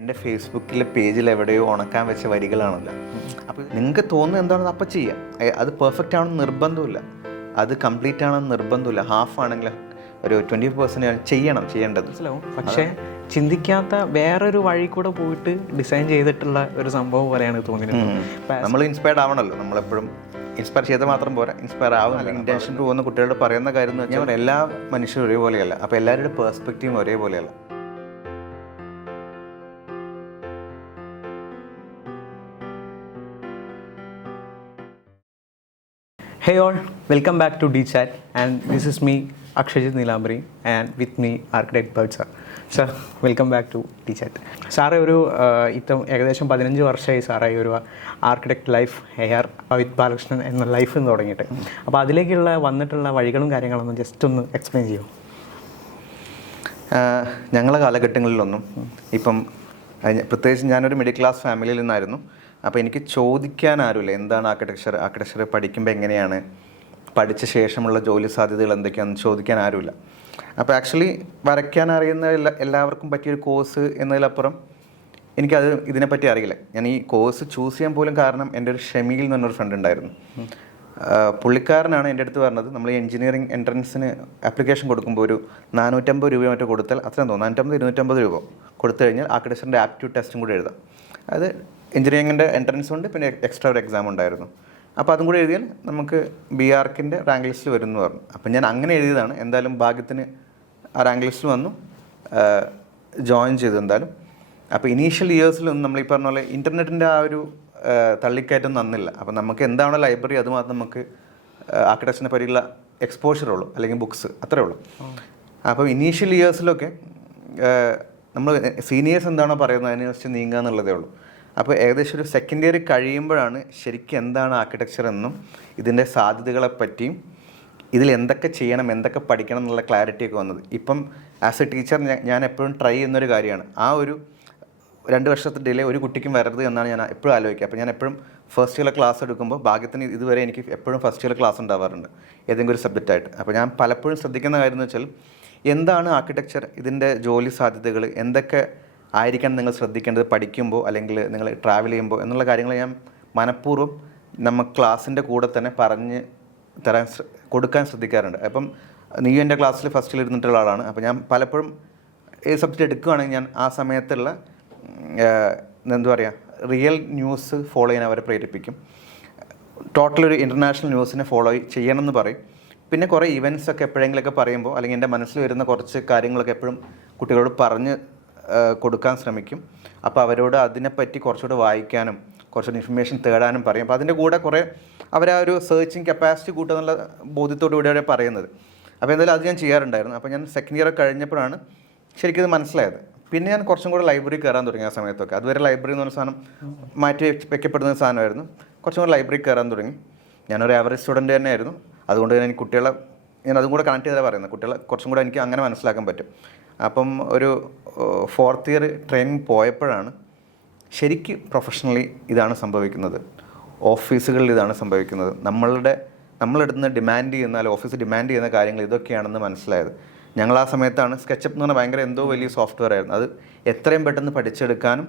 എൻ്റെ ഫേസ്ബുക്കിലെ പേജിൽ എവിടെയോ ഉണക്കാൻ വെച്ച വരികളാണല്ലോ. അപ്പോൾ നിങ്ങൾക്ക് തോന്നുന്നത് എന്താണെന്ന് അപ്പം ചെയ്യാം. അത് പെർഫെക്റ്റ് ആണെന്ന് നിർബന്ധമില്ല, അത് കംപ്ലീറ്റ് ആണെന്ന് നിർബന്ധമില്ല. ഹാഫ് ആണെങ്കിൽ ഒരു 20% ചെയ്യേണ്ടത്. മനസ്സിലാവും. പക്ഷേ ചിന്തിക്കാത്ത വേറൊരു വഴി കൂടെ പോയിട്ട് ഡിസൈൻ ചെയ്തിട്ടുള്ള ഒരു സംഭവം പോലെയാണ് തോന്നിയത്. നമ്മൾ ഇൻസ്പയർഡ് ആവണമല്ലോ. നമ്മളെപ്പോഴും ഇൻസ്പയർ ചെയ്താൽ മാത്രം പോരാ, ഇൻസ്പയർ ആവും. അല്ലെങ്കിൽ ഇൻറ്റൻഷൻ പോകുന്ന കുട്ടികളോട് പറയുന്ന കാര്യം എന്ന് വെച്ചാൽ എല്ലാ മനുഷ്യരും ഒരേപോലെയല്ല. അപ്പോൾ എല്ലാവരുടെ പേഴ്സ്പെക്റ്റീവും ഒരേപോലെയല്ല. Hey all, welcome back to D-Chat and this is me Akshajit Nilambari and with me Architect Bert sir. Sir, welcome back to D-Chat. Sir ഒരു ഏകദേശം 15 വർഷമായി സാറായി ഒരു architect life air with Balakrishnan എന്ന ലൈഫ് എന്ന് തുടങ്ങിയിട്ട്. അപ്പോൾ അതിലേക്കുള്ള വന്നിട്ടുള്ള വഴികളും കാര്യങ്ങളൊന്നും ജസ്റ്റ് ഒന്ന് എക്സ്പ്ലെയിൻ ചെയ്യുമോ? ഞങ്ങളുടെ കാലഘട്ടങ്ങളിലൊന്നും ഇപ്പം പ്രത്യേകിച്ച് ഞാനൊരു മിഡിൽ ക്ലാസ് ഫാമിലിയിൽ നിന്നായിരുന്നു. അപ്പോൾ എനിക്ക് ചോദിക്കാൻ ആരുമില്ല എന്താണ് ആർക്കിടെക്ചർ പഠിക്കുമ്പോൾ എങ്ങനെയാണ്, പഠിച്ച ശേഷമുള്ള ജോലി സാധ്യതകൾ എന്തൊക്കെയാണെന്ന് ചോദിക്കാൻ ആരുമില്ല. അപ്പോൾ ആക്ച്വലി വരയ്ക്കാൻ അറിയുന്ന എല്ലാവർക്കും പറ്റിയൊരു കോഴ്സ് എന്നതിലപ്പുറം എനിക്കത് ഇതിനെപ്പറ്റി അറിയില്ല. ഞാൻ ഈ കോഴ്സ് ചൂസ് ചെയ്യാൻ പോലും കാരണം എൻ്റെ ഒരു ഷമീൽ എന്ന് പറഞ്ഞൊരു ഫ്രണ്ട് ഉണ്ടായിരുന്നു. പുള്ളിക്കാരനാണ് എൻ്റെ അടുത്ത് പറഞ്ഞത്, നമ്മൾ ഈ എഞ്ചിനീയറിംഗ് എൻട്രൻസിന് ആപ്ലിക്കേഷൻ കൊടുക്കുമ്പോൾ ഒരു 450 രൂപ മറ്റോ കൊടുത്താൽ, അത്രയും തോന്നുന്നു 450-250 രൂപ കൊടുത്തു കഴിഞ്ഞാൽ ആർക്കിടെക്ചറിൻ്റെ ആപ്റ്റ്യൂഡ് ടെസ്റ്റും കൂടി എഴുതാം. അത് എഞ്ചിനീയറിങ്ങിൻ്റെ എൻട്രൻസ് ഉണ്ട്, പിന്നെ എക്സ്ട്രാ ഒരു എക്സാം ഉണ്ടായിരുന്നു. അപ്പോൾ അതും കൂടി എഴുതിയാൽ നമുക്ക് BArcൻ്റെ റാങ്ക് ലിസ്റ്റിൽ വരും എന്ന് പറഞ്ഞു. അപ്പം ഞാൻ അങ്ങനെ എഴുതിയതാണ്. എന്തായാലും ഭാഗ്യത്തിന് ആ റാങ്ക് ലിസ്റ്റിൽ വന്നു, ജോയിൻ ചെയ്തു എന്തായാലും. അപ്പോൾ ഇനീഷ്യൽ ഇയേഴ്സിലൊന്നും നമ്മൾ ഈ പറഞ്ഞ പോലെ ഇൻ്റർനെറ്റിൻ്റെ ആ ഒരു തള്ളിക്കയറ്റം നന്നില്ല. അപ്പം നമുക്ക് എന്താണോ ലൈബ്രറി അത് മാത്രം നമുക്ക് ആർക്കിടെക്ചറിനെ പറ്റിയുള്ള എക്സ്പോഷറുള്ളൂ, അല്ലെങ്കിൽ ബുക്സ് അത്രേ ഉള്ളൂ. അപ്പോൾ ഇനീഷ്യൽ ഇയേഴ്സിലൊക്കെ നമ്മൾ സീനിയേഴ്സ് എന്താണോ പറയുന്നത് അതിനനുസരിച്ച് നീങ്ങുക എന്നുള്ളതേ ഉള്ളൂ. അപ്പോൾ ഏകദേശം ഒരു സെക്കൻഡ് ഇയർ കഴിയുമ്പോഴാണ് ശരിക്കും എന്താണ് ആർക്കിടെക്ചർ എന്നും ഇതിൻ്റെ സാധ്യതകളെപ്പറ്റിയും ഇതിൽ എന്തൊക്കെ ചെയ്യണം, എന്തൊക്കെ പഠിക്കണം എന്നുള്ള ക്ലാരിറ്റിയൊക്കെ വന്നത്. ഇപ്പം ആസ് എ ടീച്ചർ ഞാൻ എപ്പോഴും ട്രൈ ചെയ്യുന്നൊരു കാര്യമാണ്. ആ ഒരു 2 വർഷത്തെ ഡിലേ ഒരു കുട്ടിക്കും വരരുത് എന്നാണ് ഞാൻ എപ്പോഴും ആലോചിക്കുക. അപ്പോൾ ഞാൻ എപ്പോഴും ഫസ്റ്റ് ഇയർ ക്ലാസ് എടുക്കുമ്പോൾ ഭാഗ്യത്തിന് ഇതുവരെ എനിക്ക് എപ്പോഴും ഫസ്റ്റ് ഇയർ ക്ലാസ് ഉണ്ടാവാറുണ്ട് ഏതെങ്കിലും ഒരു സബ്ജക്റ്റായിട്ട്. അപ്പോൾ ഞാൻ പലപ്പോഴും ശ്രദ്ധിക്കുന്ന കാര്യം എന്ന് വെച്ചാൽ എന്താണ് ആർക്കിടെക്ചർ, ഇതിൻ്റെ ജോലി സാധ്യതകൾ എന്തൊക്കെ ആയിരിക്കണം നിങ്ങൾ ശ്രദ്ധിക്കേണ്ടത് പഠിക്കുമ്പോൾ അല്ലെങ്കിൽ നിങ്ങൾ ട്രാവൽ ചെയ്യുമ്പോൾ എന്നുള്ള കാര്യങ്ങൾ ഞാൻ മനഃപൂർവ്വം നമ്മൾ ക്ലാസ്സിൻ്റെ കൂടെ തന്നെ പറഞ്ഞ് കൊടുക്കാൻ ശ്രദ്ധിക്കാറുണ്ട്. അപ്പം നീ എൻ്റെ ക്ലാസ്സിൽ ഫസ്റ്റിൽ ഇരുന്നിട്ടുള്ള ആളാണ്. അപ്പോൾ ഞാൻ പലപ്പോഴും ഏത് സബ്ജക്റ്റ് എടുക്കുകയാണെങ്കിൽ ഞാൻ ആ സമയത്തുള്ള എന്താ പറയുക റിയൽ ന്യൂസ് ഫോളോ ചെയ്യാൻ അവരെ പ്രേരിപ്പിക്കും. ടോട്ടൽ ഒരു ഇൻ്റർനാഷണൽ ന്യൂസിനെ ഫോളോ ചെയ്യണമെന്ന് പറയും. പിന്നെ കുറേ ഇവൻറ്റ്സൊക്കെ എപ്പോഴെങ്കിലുമൊക്കെ പറയുമ്പോൾ അല്ലെങ്കിൽ എൻ്റെ മനസ്സിൽ വരുന്ന കുറച്ച് കാര്യങ്ങളൊക്കെ എപ്പോഴും കുട്ടികളോട് പറഞ്ഞ് കൊടുക്കാൻ ശ്രമിക്കും. അപ്പോൾ അവരോട് അതിനെപ്പറ്റി കുറച്ചുകൂടെ വായിക്കാനും കുറച്ചുകൂടി ഇൻഫർമേഷൻ തേടാനും പറയും. അപ്പോൾ അതിൻ്റെ കൂടെ കുറേ അവരാ ഒരു സെർച്ചിങ് കപ്പാസിറ്റി കൂട്ടുക എന്നുള്ള ബോധ്യത്തോടു കൂടിയാണ് പറയുന്നത്. അപ്പോൾ എന്തായാലും അത് ഞാൻ ചെയ്യാറുണ്ടായിരുന്നു. അപ്പോൾ ഞാൻ സെക്കൻഡ് ഇയർ കഴിഞ്ഞപ്പോഴാണ് ശരിക്കും ഇത് മനസ്സിലായത്. പിന്നെ ഞാൻ കുറച്ചും കൂടെ ലൈബ്രറി കയറാൻ തുടങ്ങി. ആ സമയത്തൊക്കെ അതുവരെ ലൈബ്രറി എന്ന് പറഞ്ഞ സാധനം മാറ്റി വെക്കപ്പെടുന്ന സാധനമായിരുന്നു. കുറച്ചും കൂടെ ലൈബ്രറി കയറാൻ തുടങ്ങി. ഞാനൊരു ആവറേജ് സ്റ്റുഡൻറ്റ് തന്നെയായിരുന്നു. അതുകൊണ്ട് തന്നെ എനിക്ക് കുട്ടികളെ ഞാൻ അതും കൂടെ കണക്ട് ചെയ്താൽ പറയുന്നത് കുട്ടികളെ കുറച്ചും കൂടെ എനിക്ക് അങ്ങനെ മനസ്സിലാക്കാൻ പറ്റും. അപ്പം ഒരു 4th ഇയർ ട്രെയിനിങ് പോയപ്പോഴാണ് ശരിക്കും പ്രൊഫഷണലി ഇതാണ് സംഭവിക്കുന്നത്, ഓഫീസുകളിൽ ഇതാണ് സംഭവിക്കുന്നത്, നമ്മളെടുത്ത് ഡിമാൻഡ് ചെയ്യുന്ന അല്ലെങ്കിൽ ഓഫീസ് ഡിമാൻഡ് ചെയ്യുന്ന കാര്യങ്ങൾ ഇതൊക്കെയാണെന്ന് മനസ്സിലായത്. ഞങ്ങൾ ആ സമയത്താണ് സ്കെച്ചപ്പ് എന്ന് പറഞ്ഞാൽ ഭയങ്കര എന്തോ വലിയ സോഫ്റ്റ്വെയർ ആയിരുന്നു. അത് എത്രയും പെട്ടെന്ന് പഠിച്ചെടുക്കാനും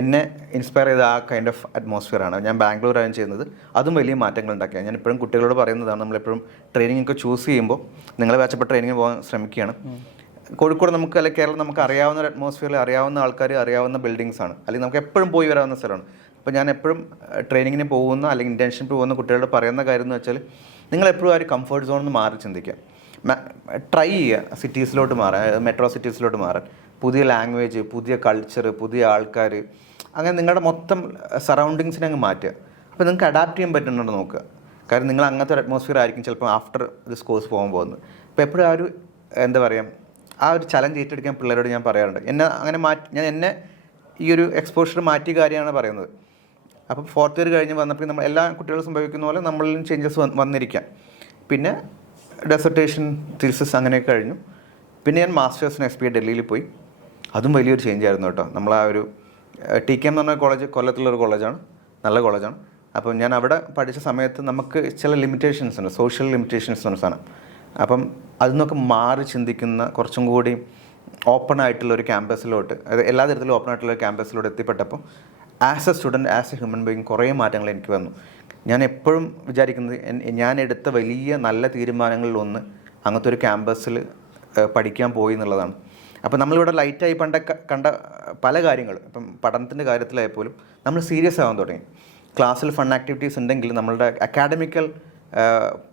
എന്നെ ഇൻസ്പയർ ചെയ്ത ആ കൈൻഡ് ഓഫ് അറ്റ്മോസ്ഫിയറാണ്. ഞാൻ ബാംഗ്ലൂരാണ് ചെയ്യുന്നത്. അതും വലിയ മാറ്റങ്ങൾ ഉണ്ടാക്കിയാണ്. ഞാൻ ഇപ്പോഴും കുട്ടികളോട് പറയുന്നതാണ്, നമ്മളെപ്പോഴും ട്രെയിനിങ് ഒക്കെ ചൂസ് ചെയ്യുമ്പോൾ നിങ്ങൾ ബാച്ചപ്പെട്ട ട്രെയിനിങ് പോകാൻ ശ്രമിക്കുകയാണ്. കോഴിക്കോട് നമുക്ക് അല്ലെങ്കിൽ കേരളം നമുക്ക് അറിയാവുന്ന ഒരു അറ്റ്മോസ്ഫിയറിൽ അറിയാവുന്ന ആൾക്കാർ അറിയാവുന്ന ബിൽഡിങ്സാണ്, അല്ലെങ്കിൽ നമുക്ക് എപ്പോഴും പോയി വരാവുന്ന സ്ഥലമാണ്. അപ്പോൾ ഞാൻ എപ്പോഴും ട്രെയിനിങ്ങിന് പോകുന്ന അല്ലെങ്കിൽ ഇൻറ്റേൺഷിപ്പ് പോകുന്ന കുട്ടികളോട് പറയുന്ന കാര്യം എന്ന് വെച്ചാൽ നിങ്ങളെപ്പോഴും ആ ഒരു കംഫർട്ട് സോണിൽ നിന്ന് മാറി ചിന്തിക്കുക, ട്രൈ ചെയ്യുക, സിറ്റീസിലോട്ട് മാറാൻ, മെട്രോ സിറ്റീസിലോട്ട് മാറാൻ, പുതിയ ലാംഗ്വേജ്, പുതിയ കൾച്ചർ, പുതിയ ആൾക്കാർ, അങ്ങനെ നിങ്ങളുടെ മൊത്തം സറൗണ്ടിങ്സിനെ അങ്ങ് മാറ്റുക. അപ്പോൾ നിങ്ങൾക്ക് അഡാപ്റ്റ് ചെയ്യാൻ പറ്റുന്നുണ്ടോ നോക്കുക. കാരണം നിങ്ങൾ അങ്ങനത്തെ ഒരു അറ്റ്മോസ്ഫിയർ ആയിരിക്കും ചിലപ്പോൾ ആഫ്റ്റർ ദിസ് കോഴ്സ് പോകാൻ പോകുന്നത്. അപ്പോൾ എപ്പോഴും ആ ഒരു എന്താ പറയുക ആ ഒരു ചലഞ്ച് ഏറ്റെടുക്കാൻ പിള്ളേരോട് ഞാൻ പറയാറുണ്ട്. എന്നെ ഈ ഒരു എക്സ്പോഷർ മാറ്റിയ കാര്യമാണ് പറയുന്നത്. അപ്പം 4th ഇയർ കഴിഞ്ഞ് വന്നപ്പോൾ നമ്മൾ എല്ലാ കുട്ടികളും സംഭവിക്കുന്ന പോലെ നമ്മളിലും ചേഞ്ചസ് വന്നിരിക്കാം. പിന്നെ ഡെസർട്ടേഷൻ, തീസിസ് അങ്ങനെയൊക്കെ കഴിഞ്ഞു. പിന്നെ ഞാൻ മാസ്റ്റേഴ്സിന് SPI ഡൽഹിയിൽ പോയി. അതും വലിയൊരു ചേഞ്ച് ആയിരുന്നു കേട്ടോ. നമ്മൾ ആ ഒരു TKM എന്ന് പറഞ്ഞ കോളേജ് കൊല്ലത്തുള്ളൊരു കോളേജാണ്, നല്ല കോളേജാണ്. അപ്പം ഞാൻ അവിടെ പഠിച്ച സമയത്ത് നമുക്ക് ചില ലിമിറ്റേഷൻസ് ഉണ്ട്, സോഷ്യൽ ലിമിറ്റേഷൻസ് എന്ന് സാധനം. അപ്പം അതിൽ നിന്നൊക്കെ മാറി ചിന്തിക്കുന്ന കുറച്ചും കൂടി ഓപ്പൺ ആയിട്ടുള്ള ഒരു ക്യാമ്പസിലോട്ട്, അതായത് എല്ലാ തരത്തിലും ഓപ്പൺ ആയിട്ടുള്ള ഒരു ക്യാമ്പസിലോട്ട് എത്തിപ്പെട്ടപ്പോൾ as a student, as a human being കുറേ മാറ്റങ്ങൾ എനിക്ക് വന്നു. ഞാൻ എപ്പോഴും വിചാരിക്കുന്നത് ഞാൻ എടുത്ത വലിയ നല്ല തീരുമാനങ്ങളിലൊന്ന് അങ്ങനത്തെ ഒരു ക്യാമ്പസിൽ പഠിക്കാൻ പോയി എന്നുള്ളതാണ്. അപ്പോൾ നമ്മളിവിടെ ലൈറ്റായി കണ്ട പല കാര്യങ്ങൾ, ഇപ്പം പഠനത്തിൻ്റെ കാര്യത്തിലായാൽ പോലും നമ്മൾ സീരിയസ് ആവാൻ തുടങ്ങി. ക്ലാസ്സിൽ ഫൺ ആക്ടിവിറ്റീസ് ഉണ്ടെങ്കിൽ നമ്മളുടെ അക്കാഡമിക്കൽ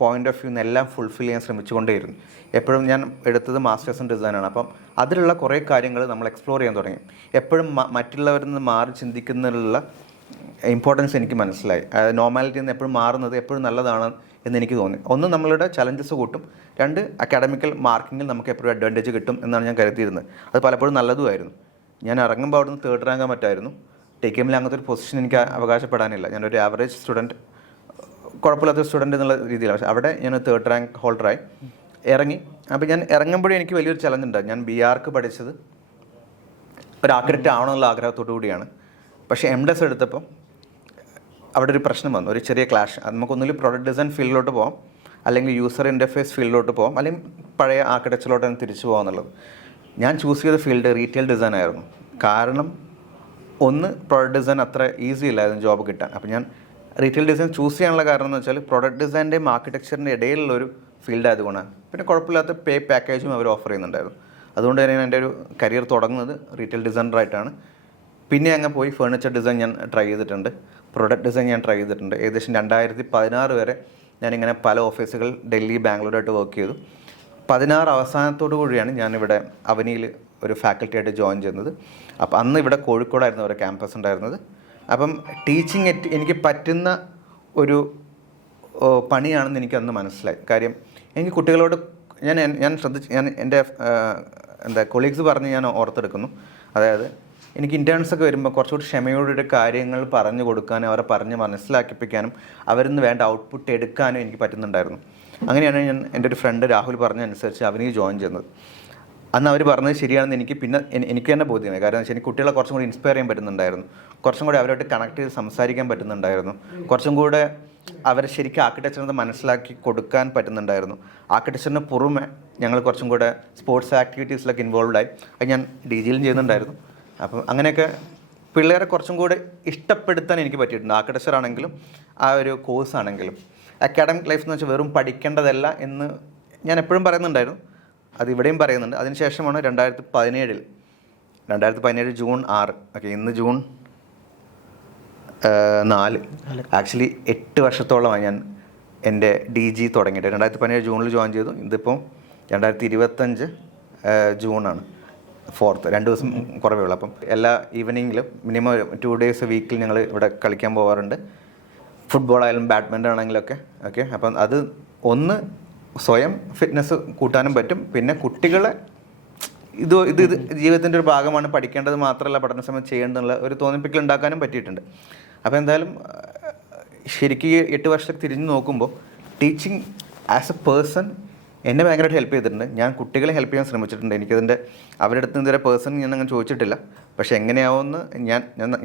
പോയിൻ്റ് ഓഫ് വ്യൂന്ന് എല്ലാം ഫുൾഫിൽ ചെയ്യാൻ ശ്രമിച്ചുകൊണ്ടേയിരുന്നു. എപ്പോഴും ഞാൻ എടുത്തത് മാസ്റ്റേഴ്സ് ഇൻ ഡിസൈനാണ്. അപ്പം അതിലുള്ള കുറേ കാര്യങ്ങൾ നമ്മൾ എക്സ്പ്ലോർ ചെയ്യാൻ തുടങ്ങി. എപ്പോഴും മറ്റുള്ളവരിൽ നിന്ന് മാറി ചിന്തിക്കുന്നതിലുള്ള ഇമ്പോർട്ടൻസ് എനിക്ക് മനസ്സിലായി. നോർമാലിറ്റിയിൽ നിന്ന് എപ്പോഴും മാറുന്നത് എപ്പോഴും നല്ലതാണ് എന്നെനിക്ക് തോന്നി. ഒന്ന്, നമ്മളുടെ ചലഞ്ചസ് കൂട്ടും. രണ്ട്, അക്കാഡമിക്കൽ മാർക്കിങ്ങിൽ നമുക്ക് എപ്പോഴും അഡ്വാൻറ്റേജ് കിട്ടും എന്നാണ് ഞാൻ കരുതിയിരുന്നത്. അത് പലപ്പോഴും നല്ലതുമായിരുന്നു. ഞാൻ ഇറങ്ങുമ്പോൾ അവിടെ നിന്ന് തേർഡ് റാങ്കാൻ പറ്റായിരുന്നു. TKMൽ അങ്ങനത്തെ ഒരു പൊസിഷൻ എനിക്ക് അവകാശപ്പെടാനില്ല. ഞാനൊരു ആവറേജ് സ്റ്റുഡൻറ്റ്, കുഴപ്പമില്ലാത്ത സ്റ്റുഡൻറ്റ് എന്നുള്ള രീതിയിലാണ്. പക്ഷേ അവിടെ ഞാൻ തേർഡ് റാങ്ക് ഹോൾഡറായി ഇറങ്ങി. അപ്പോൾ ഞാൻ ഇറങ്ങുമ്പോഴേ എനിക്ക് വലിയൊരു ചലഞ്ച് ഉണ്ടായി. ഞാൻ BArch പഠിച്ചത് ഒരു ആർക്കിടെക്റ്റ് ആവണമെന്നുള്ള ആഗ്രഹത്തോടു കൂടിയാണ്. പക്ഷേ MDes എടുത്തപ്പോൾ അവിടെ ഒരു പ്രശ്നം വന്നു, ഒരു ചെറിയ ക്ലാഷ്. നമുക്കൊന്നിൽ പ്രോഡക്റ്റ് ഡിസൈൻ ഫീൽഡിലോട്ട് പോകാം, അല്ലെങ്കിൽ യൂസർ ഇൻ്റർഫേസ് ഫീൽഡിലോട്ട് പോകാം, അല്ലെങ്കിൽ പഴയ ആർക്കിടെക്ചറിലോട്ട് തന്നെ തിരിച്ചു പോകാം എന്നുള്ളത്. ഞാൻ ചൂസ് ചെയ്ത ഫീൽഡ് റീറ്റെയിൽ ഡിസൈൻ ആയിരുന്നു. കാരണം ഒന്ന്, പ്രോഡക്റ്റ് ഡിസൈൻ അത്ര ഈസി ഇല്ലായിരുന്നു ജോബ് കിട്ടാൻ. അപ്പോൾ ഞാൻ റീറ്റെയിൽ ഡിസൈൻ ചൂസ് ചെയ്യാനുള്ള കാരണം എന്ന് വെച്ചാൽ പ്രോഡക്റ്റ് ഡിസൈൻ്റെയും ആർക്കിടെക്ചറിൻ്റെ ഇടയിലുള്ളൊരു ഫീൽഡ് ആയതുകൊണ്ടാണ്. പിന്നെ കുഴപ്പമില്ലാത്ത പാക്കേജും അവർ ഓഫർ ചെയ്യുന്നുണ്ടായിരുന്നു. അതുകൊണ്ട് തന്നെ എൻ്റെ ഒരു കരിയർ തുടങ്ങുന്നത് റീറ്റെയിൽ ഡിസൈനറായിട്ടാണ്. പിന്നെ അങ്ങ് പോയി ഫേർണിച്ചർ ഡിസൈൻ ഞാൻ ട്രൈ ചെയ്തിട്ടുണ്ട്, പ്രൊഡക്റ്റ് ഡിസൈൻ ഞാൻ ട്രൈ ചെയ്തിട്ടുണ്ട്. ഏകദേശം 2016 വരെ ഞാനിങ്ങനെ പല ഓഫീസുകൾ ഡൽഹി, ബാംഗ്ലൂരായിട്ട് വർക്ക് ചെയ്തു. 16 അവസാനത്തോടു കൂടിയാണ് ഞാനിവിടെ അവനിയിൽ ഒരു ഫാക്കൽറ്റി ആയിട്ട് ജോയിൻ ചെയ്യുന്നത്. അപ്പോൾ അന്ന് ഇവിടെ കോഴിക്കോടായിരുന്നു ഒരു ക്യാമ്പസ് ഉണ്ടായിരുന്നത്. അപ്പം ടീച്ചിങ് എനിക്ക് പറ്റുന്ന ഒരു പണിയാണെന്ന് എനിക്കന്ന് മനസ്സിലായി. കാര്യം എനിക്ക് കുട്ടികളോട് ഞാൻ എൻ്റെ കൊളീഗ്സ് പറഞ്ഞ് ഞാൻ ഓർത്തെടുക്കുന്നു. അതായത് എനിക്ക് ഇൻറ്റേൺസൊക്കെ വരുമ്പോൾ കുറച്ചുകൂടി ക്ഷമയോടെ കാര്യങ്ങൾ പറഞ്ഞു കൊടുക്കാനും അവരെ പറഞ്ഞ് മനസ്സിലാക്കിപ്പിക്കാനും അവരിൽ നിന്ന് വേണ്ട ഔട്ട്പുട്ട് എടുക്കാനും എനിക്ക് പറ്റുന്നുണ്ടായിരുന്നു. അങ്ങനെയാണ് ഞാൻ എൻ്റെ ഒരു ഫ്രണ്ട് രാഹുൽ പറഞ്ഞതനുസരിച്ച് അവനിൽ ജോയിൻ ചെയ്യുന്നത്. അന്ന് അവർ പറഞ്ഞത് ശരിയാണെന്ന് എനിക്ക് തന്നെ ബോധ്യമായി. കാരണം വെച്ചാൽ എനിക്ക് കുട്ടികളെ കുറച്ചും കൂടി ഇൻസ്പയർ ചെയ്യാൻ പറ്റുന്നുണ്ടായിരുന്നു, കുറച്ചും കൂടി അവരോട്ട് കണക്ട് ചെയ്ത് സംസാരിക്കാൻ പറ്റുന്നുണ്ടായിരുന്നു, കുറച്ചും കൂടെ അവരെ ശരിക്കും ആർക്കിടെക്ചറിനെ മനസ്സിലാക്കി കൊടുക്കാൻ പറ്റുന്നുണ്ടായിരുന്നു. ആർക്കിടെക്ചറിന് പുറമെ ഞങ്ങൾ കുറച്ചും കൂടെ സ്പോർട്സ് ആക്ടിവിറ്റീസിലൊക്കെ ഇൻവോൾവ് ആയി. അത് ഞാൻ DGയിലും ചെയ്യുന്നുണ്ടായിരുന്നു. അപ്പം അങ്ങനെയൊക്കെ പിള്ളേരെ കുറച്ചും കൂടെ ഇഷ്ടപ്പെടുത്താൻ എനിക്ക് പറ്റിയിട്ടുണ്ട്. ആർക്കിടെക്ചർ ആണെങ്കിലും ആ ഒരു കോഴ്സ് ആണെങ്കിലും. അക്കാഡമിക് ലൈഫ് എന്ന് വെച്ചാൽ വെറും പഠിക്കേണ്ടതല്ല എന്ന് ഞാൻ എപ്പോഴും പറയുന്നുണ്ടായിരുന്നു, അത് ഇവിടെയും പറയുന്നുണ്ട്. അതിനുശേഷമാണ് 2017 ജൂൺ 6, ഓക്കെ, ഇന്ന് ജൂൺ 4, ആക്ച്വലി 8 വർഷത്തോളമായി ഞാൻ എൻ്റെ DG തുടങ്ങിയിട്ട്. 2017 ജൂണിൽ ജോയിൻ ചെയ്തു. ഇതിപ്പം 2025 ജൂണാണ് 4th, 2 ദിവസം കുറവേ ഉള്ളൂ. അപ്പം എല്ലാ ഈവനിങ്ങിലും മിനിമം 2 days വീക്കിൽ ഞങ്ങൾ ഇവിടെ കളിക്കാൻ പോകാറുണ്ട്. ഫുട്ബോൾ ആയാലും ബാഡ്മിൻ്റൺ ആണെങ്കിലൊക്കെ. ഓക്കെ, അപ്പം അത് ഒന്ന് സ്വയം ഫിറ്റ്നസ് കൂട്ടാനും പറ്റും. പിന്നെ കുട്ടികളെ ഇത് ജീവിതത്തിൻ്റെ ഒരു ഭാഗമാണ്, പഠിക്കേണ്ടത് മാത്രമല്ല പഠന സമയത്ത് ചെയ്യേണ്ടതുള്ള ഒരു തോന്നിപ്പിക്കൽ ഉണ്ടാക്കാനും പറ്റിയിട്ടുണ്ട്. അപ്പോൾ എന്തായാലും ശരിക്കും 8 വർഷത്തേക്ക് തിരിഞ്ഞ് നോക്കുമ്പോൾ ടീച്ചിങ് ആസ് എ പേഴ്സൺ എന്നെ ഭയങ്കരമായിട്ട് ഹെൽപ്പ് ചെയ്തിട്ടുണ്ട്. ഞാൻ കുട്ടികളെ ഹെൽപ്പ് ചെയ്യാൻ ശ്രമിച്ചിട്ടുണ്ട്. എനിക്കതിൻ്റെ അവരുടെ അടുത്ത് ഇതുവരെ പേഴ്സൺ ഞാൻ അങ്ങനെ ചോദിച്ചിട്ടില്ല. പക്ഷേ എങ്ങനെയാവുമെന്ന്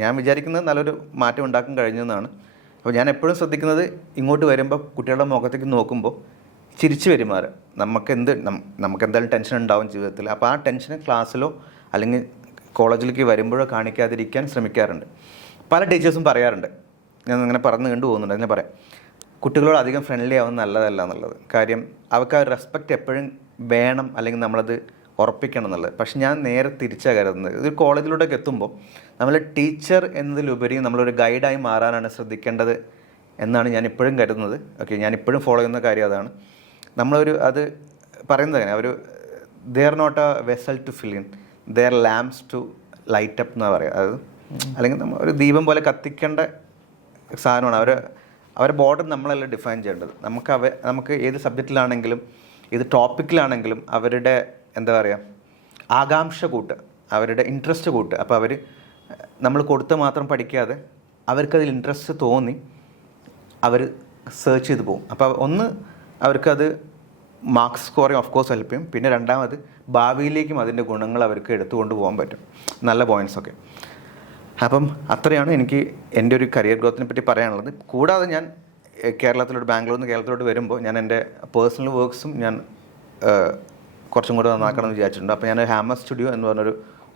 ഞാൻ വിചാരിക്കുന്നത് നല്ലൊരു മാറ്റം ഉണ്ടാക്കാൻ കഴിഞ്ഞെന്നാണ്. അപ്പോൾ ഞാൻ എപ്പോഴും ശ്രദ്ധിക്കുന്നത് ഇങ്ങോട്ട് വരുമ്പോൾ കുട്ടികളുടെ മുഖത്തേക്ക് നോക്കുമ്പോൾ ചിരിച്ചു പെരുമാറുക. നമുക്ക് എന്തായാലും ടെൻഷൻ ഉണ്ടാവും ജീവിതത്തിൽ. അപ്പോൾ ആ ടെൻഷൻ ക്ലാസ്സിലോ അല്ലെങ്കിൽ കോളേജിലേക്ക് വരുമ്പോഴോ കാണിക്കാതിരിക്കാൻ ശ്രമിക്കാറുണ്ട്. പല ടീച്ചേഴ്സും പറയാറുണ്ട്, ഞാൻ അങ്ങനെ പറഞ്ഞു കണ്ടു പോകുന്നുണ്ട്, ഞാൻ പറയാം, കുട്ടികളോട് അധികം ഫ്രണ്ട്ലി ആവുന്നത് നല്ലതല്ല എന്നുള്ളത്. കാര്യം അവർക്ക് ആ റെസ്പെക്റ്റ് എപ്പോഴും വേണം, അല്ലെങ്കിൽ നമ്മളത് ഉറപ്പിക്കണം എന്നുള്ളത്. പക്ഷെ ഞാൻ നേരെ തിരിച്ചാണ് കരുതുന്നത്. ഇത് കോളേജിലൂടെയൊക്കെ എത്തുമ്പോൾ നമ്മൾ ടീച്ചർ എന്നതിലുപരി നമ്മളൊരു ഗൈഡായി മാറാനാണ് ശ്രദ്ധിക്കേണ്ടത് എന്നാണ് ഞാൻ ഇപ്പോഴും കരുതുന്നത്. ഓക്കെ, ഞാൻ ഇപ്പോഴും ഫോളോ ചെയ്യുന്ന കാര്യം അതാണ്. അത് പറയുന്നത് അങ്ങനെ, they are not a vessel to fill in, they are lamps to light up എന്നാണ് പറയുക. അത് അല്ലെങ്കിൽ നമ്മൾ ഒരു ദീപം പോലെ കത്തിക്കേണ്ട സാധനമാണ്. അവരുടെ ബോർഡർ നമ്മളല്ല ഡിഫൈൻ ചെയ്യേണ്ടത്. നമുക്ക് ഏത് സബ്ജക്റ്റിലാണെങ്കിലും ഏത് ടോപ്പിക്കിലാണെങ്കിലും അവരുടെ ആകാംക്ഷ കൂട്ടുക, അവരുടെ ഇൻട്രസ്റ്റ് കൂട്ടുക. അപ്പോൾ നമ്മൾ കൊടുത്ത് മാത്രം പഠിക്കാതെ അവർക്കതിൽ ഇൻട്രസ്റ്റ് തോന്നി അവർ സെർച്ച് ചെയ്ത് പോകും. അപ്പോൾ ഒന്ന് അവർക്കത് marks scoring of course help ചെയ്യും. പിന്നെ രണ്ടാമത് ഭാവിയിലേക്കും അതിൻ്റെ ഗുണങ്ങൾ അവർക്ക് എടുത്തുകൊണ്ട് പോകാൻ പറ്റും, നല്ല പോയിൻറ്റ്സൊക്കെ. അപ്പം അത്രയാണ് എനിക്ക് എൻ്റെ ഒരു കരിയർ ഗ്രോത്തിനെ പറ്റി പറയാനുള്ളത്. കൂടാതെ ഞാൻ ബാംഗ്ലൂരിൽ നിന്ന് കേരളത്തിലോട്ട് വരുമ്പോൾ ഞാൻ എൻ്റെ പേഴ്സണൽ വർക്ക്സും ഞാൻ കുറച്ചും കൂടെ നന്നാക്കണം എന്ന് വിചാരിച്ചിട്ടുണ്ട്. അപ്പോൾ ഞാൻ ഹാമർ സ്റ്റുഡിയോ എന്ന് പറഞ്ഞൊരു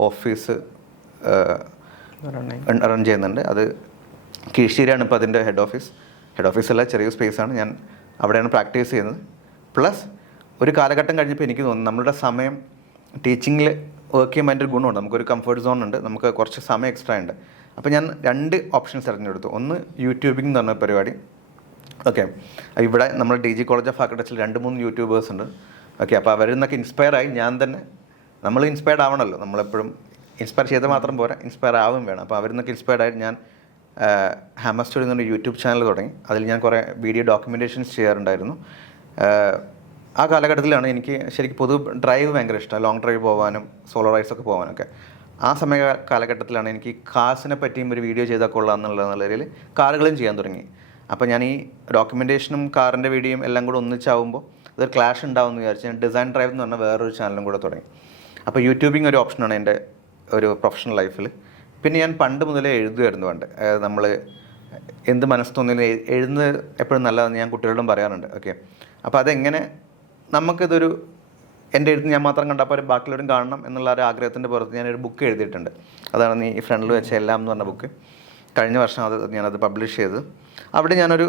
ഓഫീസ് റൺ ചെയ്യുന്നുണ്ട്. അത് കീഴ്ശ്ശേരിയാണ് ഇപ്പോൾ അതിൻ്റെ ഹെഡ് ഓഫീസ് അല്ല, ചെറിയ സ്പേസാണ്. ഞാൻ അവിടെയാണ് പ്രാക്ടീസ് ചെയ്യുന്നത്. പ്ലസ് ഒരു കാലഘട്ടം കഴിഞ്ഞപ്പോൾ എനിക്ക് തോന്നുന്നു നമ്മളുടെ സമയം ടീച്ചിങ്ങിൽ വർക്ക് ചെയ്യുമ്പോൾ അതിൻ്റെ ഒരു ഗുണമുണ്ട്. നമുക്കൊരു കംഫർട്ട് സോൺ ഉണ്ട്, നമുക്ക് കുറച്ച് സമയം എക്സ്ട്രാ ഉണ്ട്. അപ്പോൾ ഞാൻ 2 ഓപ്ഷൻസ് തിരഞ്ഞെടുത്തു. ഒന്ന് യൂട്യൂബിംഗ് എന്ന് പറഞ്ഞ പരിപാടി. ഓക്കെ, ഇവിടെ നമ്മൾ DG കോളേജ് ഓഫ് ആർക്കിടെക്ചറിൽ 2-3 യൂട്യൂബേഴ്സ് ഉണ്ട്. ഓക്കെ, അപ്പോൾ അവരിൽ നിന്നൊക്കെ ഇൻസ്പയറായി ഞാൻ തന്നെ, നമ്മൾ ഇൻസ്പയർഡ് ആവണമല്ലോ, നമ്മളെപ്പോഴും ഇൻസ്പയർ ചെയ്താൽ മാത്രം പോരാ, ഇൻസ്പയർ ആവും വേണം. അപ്പോൾ അവരിൽ നിന്നൊക്കെ ഇൻസ്പയർഡ് ആയിട്ട് ഞാൻ ഹാമർ സ്റ്റുഡിയോ എന്നൊരു യൂട്യൂബ് ചാനൽ തുടങ്ങി. അതിൽ ഞാൻ കുറേ വീഡിയോ ഡോക്യുമെൻറ്റേഷൻസ് ചെയ്യാറുണ്ടായിരുന്നു. ആ കാലഘട്ടത്തിലാണ് എനിക്ക് ശരിക്കും പൊതു ഡ്രൈവ് ഭയങ്കര ഇഷ്ടമാണ്, ലോങ് ഡ്രൈവ് പോകാനും സോളോ റൈഡ്സൊക്കെ പോകാനൊക്കെ. ആ കാലഘട്ടത്തിലാണ് എനിക്ക് കാസിനെ പറ്റിയും ഒരു വീഡിയോ ചെയ്താൽ കൊള്ളാം എന്നുള്ള നിലയിൽ കാറുകളും ചെയ്യാൻ തുടങ്ങി. അപ്പോൾ ഞാൻ ഈ ഡോക്യുമെൻറ്റേഷനും കാറിൻ്റെ വീഡിയോയും എല്ലാം കൂടെ ഒന്നിച്ചാവുമ്പോൾ അതൊരു ക്ലാഷ് ഉണ്ടാവുമെന്ന് വിചാരിച്ച് ഞാൻ ഡിസൈൻ ഡ്രൈവ് എന്ന് പറഞ്ഞ വേറൊരു ചാനലും കൂടെ തുടങ്ങി. അപ്പോൾ യൂട്യൂബിങ് ഒരു ഓപ്ഷനാണ് എൻ്റെ ഒരു പ്രൊഫഷണൽ ലൈഫിൽ. പിന്നെ ഞാൻ പണ്ട് മുതലേ എഴുതുമായിരുന്നു. നമ്മൾ എന്ത് മനസ്സ് തോന്നിയാലും എഴുതുന്നത് എപ്പോഴും നല്ലതെന്ന് ഞാൻ കുട്ടികളോടും പറയാറുണ്ട്. ഓക്കെ, അപ്പോൾ അതെങ്ങനെ നമുക്കിതൊരു എൻ്റെ എഴുത്ത് ഞാൻ മാത്രം കണ്ടപ്പോൾ ബാക്കിയുള്ളവരും കാണണം എന്നുള്ള ഒരു ആഗ്രഹത്തിൻ്റെ പുറത്ത് ഞാനൊരു ബുക്ക് എഴുതിയിട്ടുണ്ട്. അതാണ് ഈ ഫ്രണ്ടിൽ വെച്ച എല്ലാം എന്ന് പറഞ്ഞ ബുക്ക്. കഴിഞ്ഞ വർഷം ഞാനത് പബ്ലിഷ് ചെയ്ത് അവിടെ ഞാനൊരു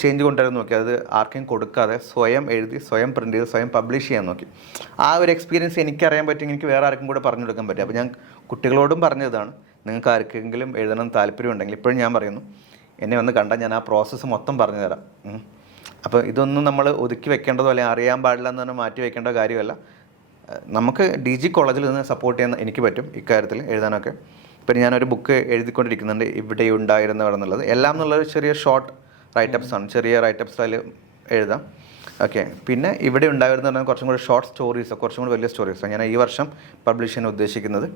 ചേഞ്ച് കൊണ്ടുവരാൻ നോക്കി. അത് ആർക്കും കൊടുക്കാതെ സ്വയം എഴുതി, സ്വയം പ്രിൻ്റ് ചെയ്ത്, സ്വയം പബ്ലിഷ് ചെയ്യാൻ നോക്കി. ആ ഒരു എക്സ്പീരിയൻസ് എനിക്കറിയാൻ പറ്റും, എനിക്ക് വേറെ ആർക്കും കൂടെ പറഞ്ഞു കൊടുക്കാൻ പറ്റും. അപ്പോൾ ഞാൻ കുട്ടികളോടും പറഞ്ഞതാണ്, നിങ്ങൾക്ക് ആർക്കെങ്കിലും എഴുതണം താല്പര്യമുണ്ടെങ്കിൽ ഇപ്പോഴും ഞാൻ പറയുന്നു, എന്നെ വന്ന് കണ്ടാൽ ഞാൻ ആ പ്രോസസ്സ് മൊത്തം പറഞ്ഞു തരാം. അപ്പോൾ ഇതൊന്നും നമ്മൾ ഒതുക്കി വെക്കേണ്ടതോ അല്ലെങ്കിൽ അറിയാൻ പാടില്ല എന്ന് പറഞ്ഞാൽ മാറ്റി വെക്കേണ്ട കാര്യമല്ല. നമുക്ക് DG കോളേജിൽ നിന്ന് സപ്പോർട്ട് ചെയ്യാൻ എനിക്ക് പറ്റും ഇക്കാര്യത്തിൽ എഴുതാനൊക്കെ. പിന്നെ ഞാനൊരു ബുക്ക് എഴുതിക്കൊണ്ടിരിക്കുന്നുണ്ട്, ഇവിടെ ഉണ്ടായിരുന്നവർ എന്നുള്ളത്. എല്ലാം എന്നുള്ളൊരു ചെറിയ ഷോർട്ട് റൈറ്റപ്സാണ്, ചെറിയ റൈറ്റപ്സ് അതിൽ എഴുതാം. ഓക്കെ, പിന്നെ ഇവിടെ ഉണ്ടായിരുന്ന പറഞ്ഞാൽ കുറച്ചും കൂടി ഷോർട്ട് സ്റ്റോറീസോ കുറച്ചും കൂടി വലിയ സ്റ്റോറീസോ ഞാൻ ഈ വർഷം പബ്ലിഷ് ചെയ്യാൻ ഉദ്ദേശിക്കുന്നത്.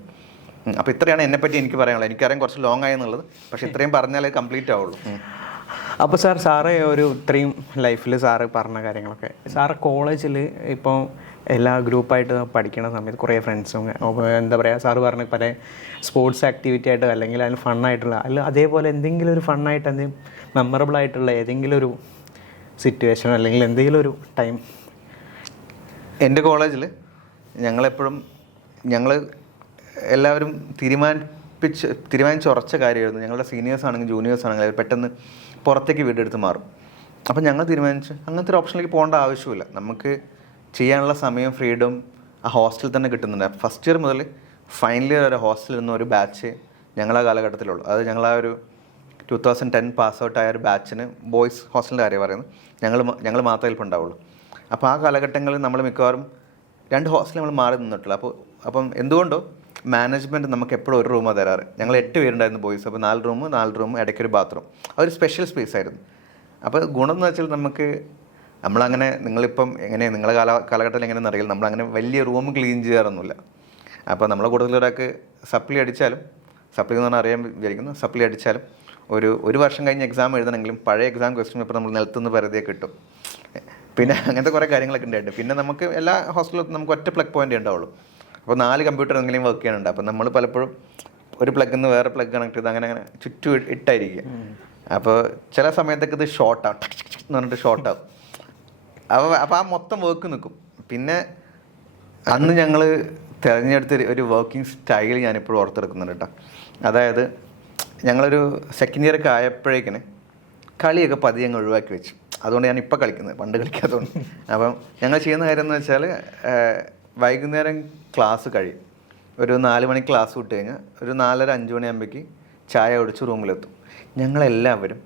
അപ്പോൾ ഇത്രയാണ് എന്നെപ്പറ്റി എനിക്ക് പറയാനുള്ളത്. എനിക്കറിയാം കുറച്ച് ലോങ് ആയി എന്നുള്ളത്, പക്ഷേ ഇത്രയും പറഞ്ഞാലേ കംപ്ലീറ്റ് ആവുള്ളൂ. അപ്പോൾ സാറ് ഇത്രയും ലൈഫിൽ സാറ് പറഞ്ഞ കാര്യങ്ങളൊക്കെ, സാറ് കോളേജിൽ ഇപ്പോൾ എല്ലാ ഗ്രൂപ്പായിട്ട് പഠിക്കുന്ന സമയത്ത് കുറേ ഫ്രണ്ട്സും എന്താ പറയുക, സാറ് പറഞ്ഞ പല സ്പോർട്സ് ആക്ടിവിറ്റി ആയിട്ട് അല്ലെങ്കിൽ അതിന് ഫണ്ണായിട്ടുള്ള അതേപോലെ എന്തെങ്കിലും ഒരു ഫണ്ണായിട്ട് എന്തെങ്കിലും മെമ്മറബിൾ ആയിട്ടുള്ള ഏതെങ്കിലും ഒരു സിറ്റുവേഷൻ അല്ലെങ്കിൽ എന്തെങ്കിലും ഒരു ടൈം? എൻ്റെ കോളേജിൽ ഞങ്ങൾ എല്ലാവരും തീരുമാനിച്ചുറച്ച കാര്യമായിരുന്നു. ഞങ്ങളുടെ സീനിയേഴ്സ് ആണെങ്കിലും ജൂനിയേഴ്സ് ആണെങ്കിലും അവർ പെട്ടെന്ന് പുറത്തേക്ക് വീടെടുത്ത് മാറും. അപ്പം ഞങ്ങൾ തീരുമാനിച്ചു അങ്ങനത്തെ ഒരു ഓപ്ഷനിലേക്ക് പോകേണ്ട ആവശ്യമില്ല, നമുക്ക് ചെയ്യാനുള്ള സമയം ഫ്രീഡം ആ ഹോസ്റ്റലിൽ തന്നെ കിട്ടുന്നുണ്ട്. ഫസ്റ്റ് ഇയർ മുതൽ ഫൈനൽ ഇയർ വരെ ഹോസ്റ്റലിൽ നിന്ന് ഒരു ബാച്ച് ഞങ്ങളാ കാലഘട്ടത്തിലുള്ളൂ. അത് ഞങ്ങളാ ഒരു 2010 പാസ് ഔട്ട് ആയ ഒരു ബാച്ചിന് ബോയ്സ് ഹോസ്റ്റലിൻ്റെ കാര്യം പറയുന്നത് ഞങ്ങൾ മാത്രമേ ഇപ്പോൾ ഉണ്ടാവുള്ളൂ. അപ്പോൾ ആ കാലഘട്ടങ്ങളിൽ നമ്മൾ മിക്കവാറും 2 ഹോസ്റ്റലിൽ നമ്മൾ മാറി നിന്നിട്ടുള്ളൂ. അപ്പം എന്തുകൊണ്ടോ മാനേജ്മെൻറ്റ് നമുക്ക് എപ്പോഴും ഒരു റൂമാണ് തരാറ്. ഞങ്ങൾ 8 പേരുണ്ടായിരുന്നു ബോയ്സ്. അപ്പോൾ 4 റൂം ഇടയ്ക്കൊരു ബാത്റൂം, അതൊരു സ്പെഷ്യൽ സ്പേസ് ആയിരുന്നു. അപ്പോൾ ഗുണം എന്ന് വെച്ചാൽ നമ്മളങ്ങനെ നിങ്ങളിപ്പം എങ്ങനെയാണ് നിങ്ങളുടെ കാലഘട്ടത്തിൽ എങ്ങനെയാണെന്ന് അറിയില്ല, നമ്മളങ്ങനെ വലിയ റൂം ക്ലീൻ ചെയ്യാറൊന്നുമില്ല. അപ്പോൾ നമ്മളെ കൂടുതലൊരാൾക്ക് സപ്ലി എന്ന് പറഞ്ഞാൽ അറിയാൻ വിചാരിക്കുന്നു, സപ്ലി അടിച്ചാലും ഒരു വർഷം കഴിഞ്ഞ് എക്സാം എഴുതണമെങ്കിലും പഴയ എക്സാം ക്വസ്റ്റ്യൻ പേപ്പർ നമ്മൾ നിലത്തുനിന്ന് പരതിയെ കിട്ടും. പിന്നെ അങ്ങനത്തെ കുറേ കാര്യങ്ങളൊക്കെ ഉണ്ടായിട്ട് പിന്നെ നമുക്ക് എല്ലാ ഹോസ്റ്റലിലും നമുക്ക് ഒറ്റ പ്ലഗ് പോയിൻ്റ് ഉണ്ടാവുള്ളൂ. അപ്പോൾ 4 കമ്പ്യൂട്ടർ എന്തെങ്കിലും വർക്ക് ചെയ്യാനുണ്ട്. അപ്പോൾ നമ്മൾ പലപ്പോഴും ഒരു പ്ലഗിൽ നിന്ന് വേറെ പ്ലഗ് കണക്ട് ചെയ്ത് അങ്ങനെ ചുറ്റും ഇട്ടായിരിക്കുക. അപ്പോൾ ചില സമയത്തൊക്കെ ഇത് ഷോർട്ടാവും എന്ന് പറഞ്ഞിട്ട് ഷോർട്ടാവും. അപ്പോൾ ആ മൊത്തം വർക്ക് നിൽക്കും. പിന്നെ അന്ന് ഞങ്ങൾ തിരഞ്ഞെടുത്ത ഒരു വർക്കിംഗ് സ്റ്റൈൽ ഞാനിപ്പോഴും ഓർത്തെടുക്കുന്നുണ്ട് കേട്ടോ. അതായത് ഞങ്ങളൊരു സെക്കൻഡ് ഇയറൊക്കെ ആയപ്പോഴേക്കിന് കളിയൊക്കെ പതിയെ അങ്ങ് ഒഴിവാക്കി വെച്ചു. അതുകൊണ്ട് ഞാൻ ഇപ്പോൾ കളിക്കുന്നത്, പണ്ട് കളിക്കാത്തതുകൊണ്ട്. അപ്പം ഞങ്ങൾ ചെയ്യുന്ന കാര്യം എന്ന് വെച്ചാൽ വൈകുന്നേരം ക്ലാസ് കഴിയും, ഒരു 4 മണിക്ക് ക്ലാസ് വിട്ട് കഴിഞ്ഞാൽ ഒരു 4:30-5 മണിയാകുമ്പോഴേക്ക് ചായ ഒടിച്ച് റൂമിലെത്തും. ഞങ്ങളെല്ലാവരും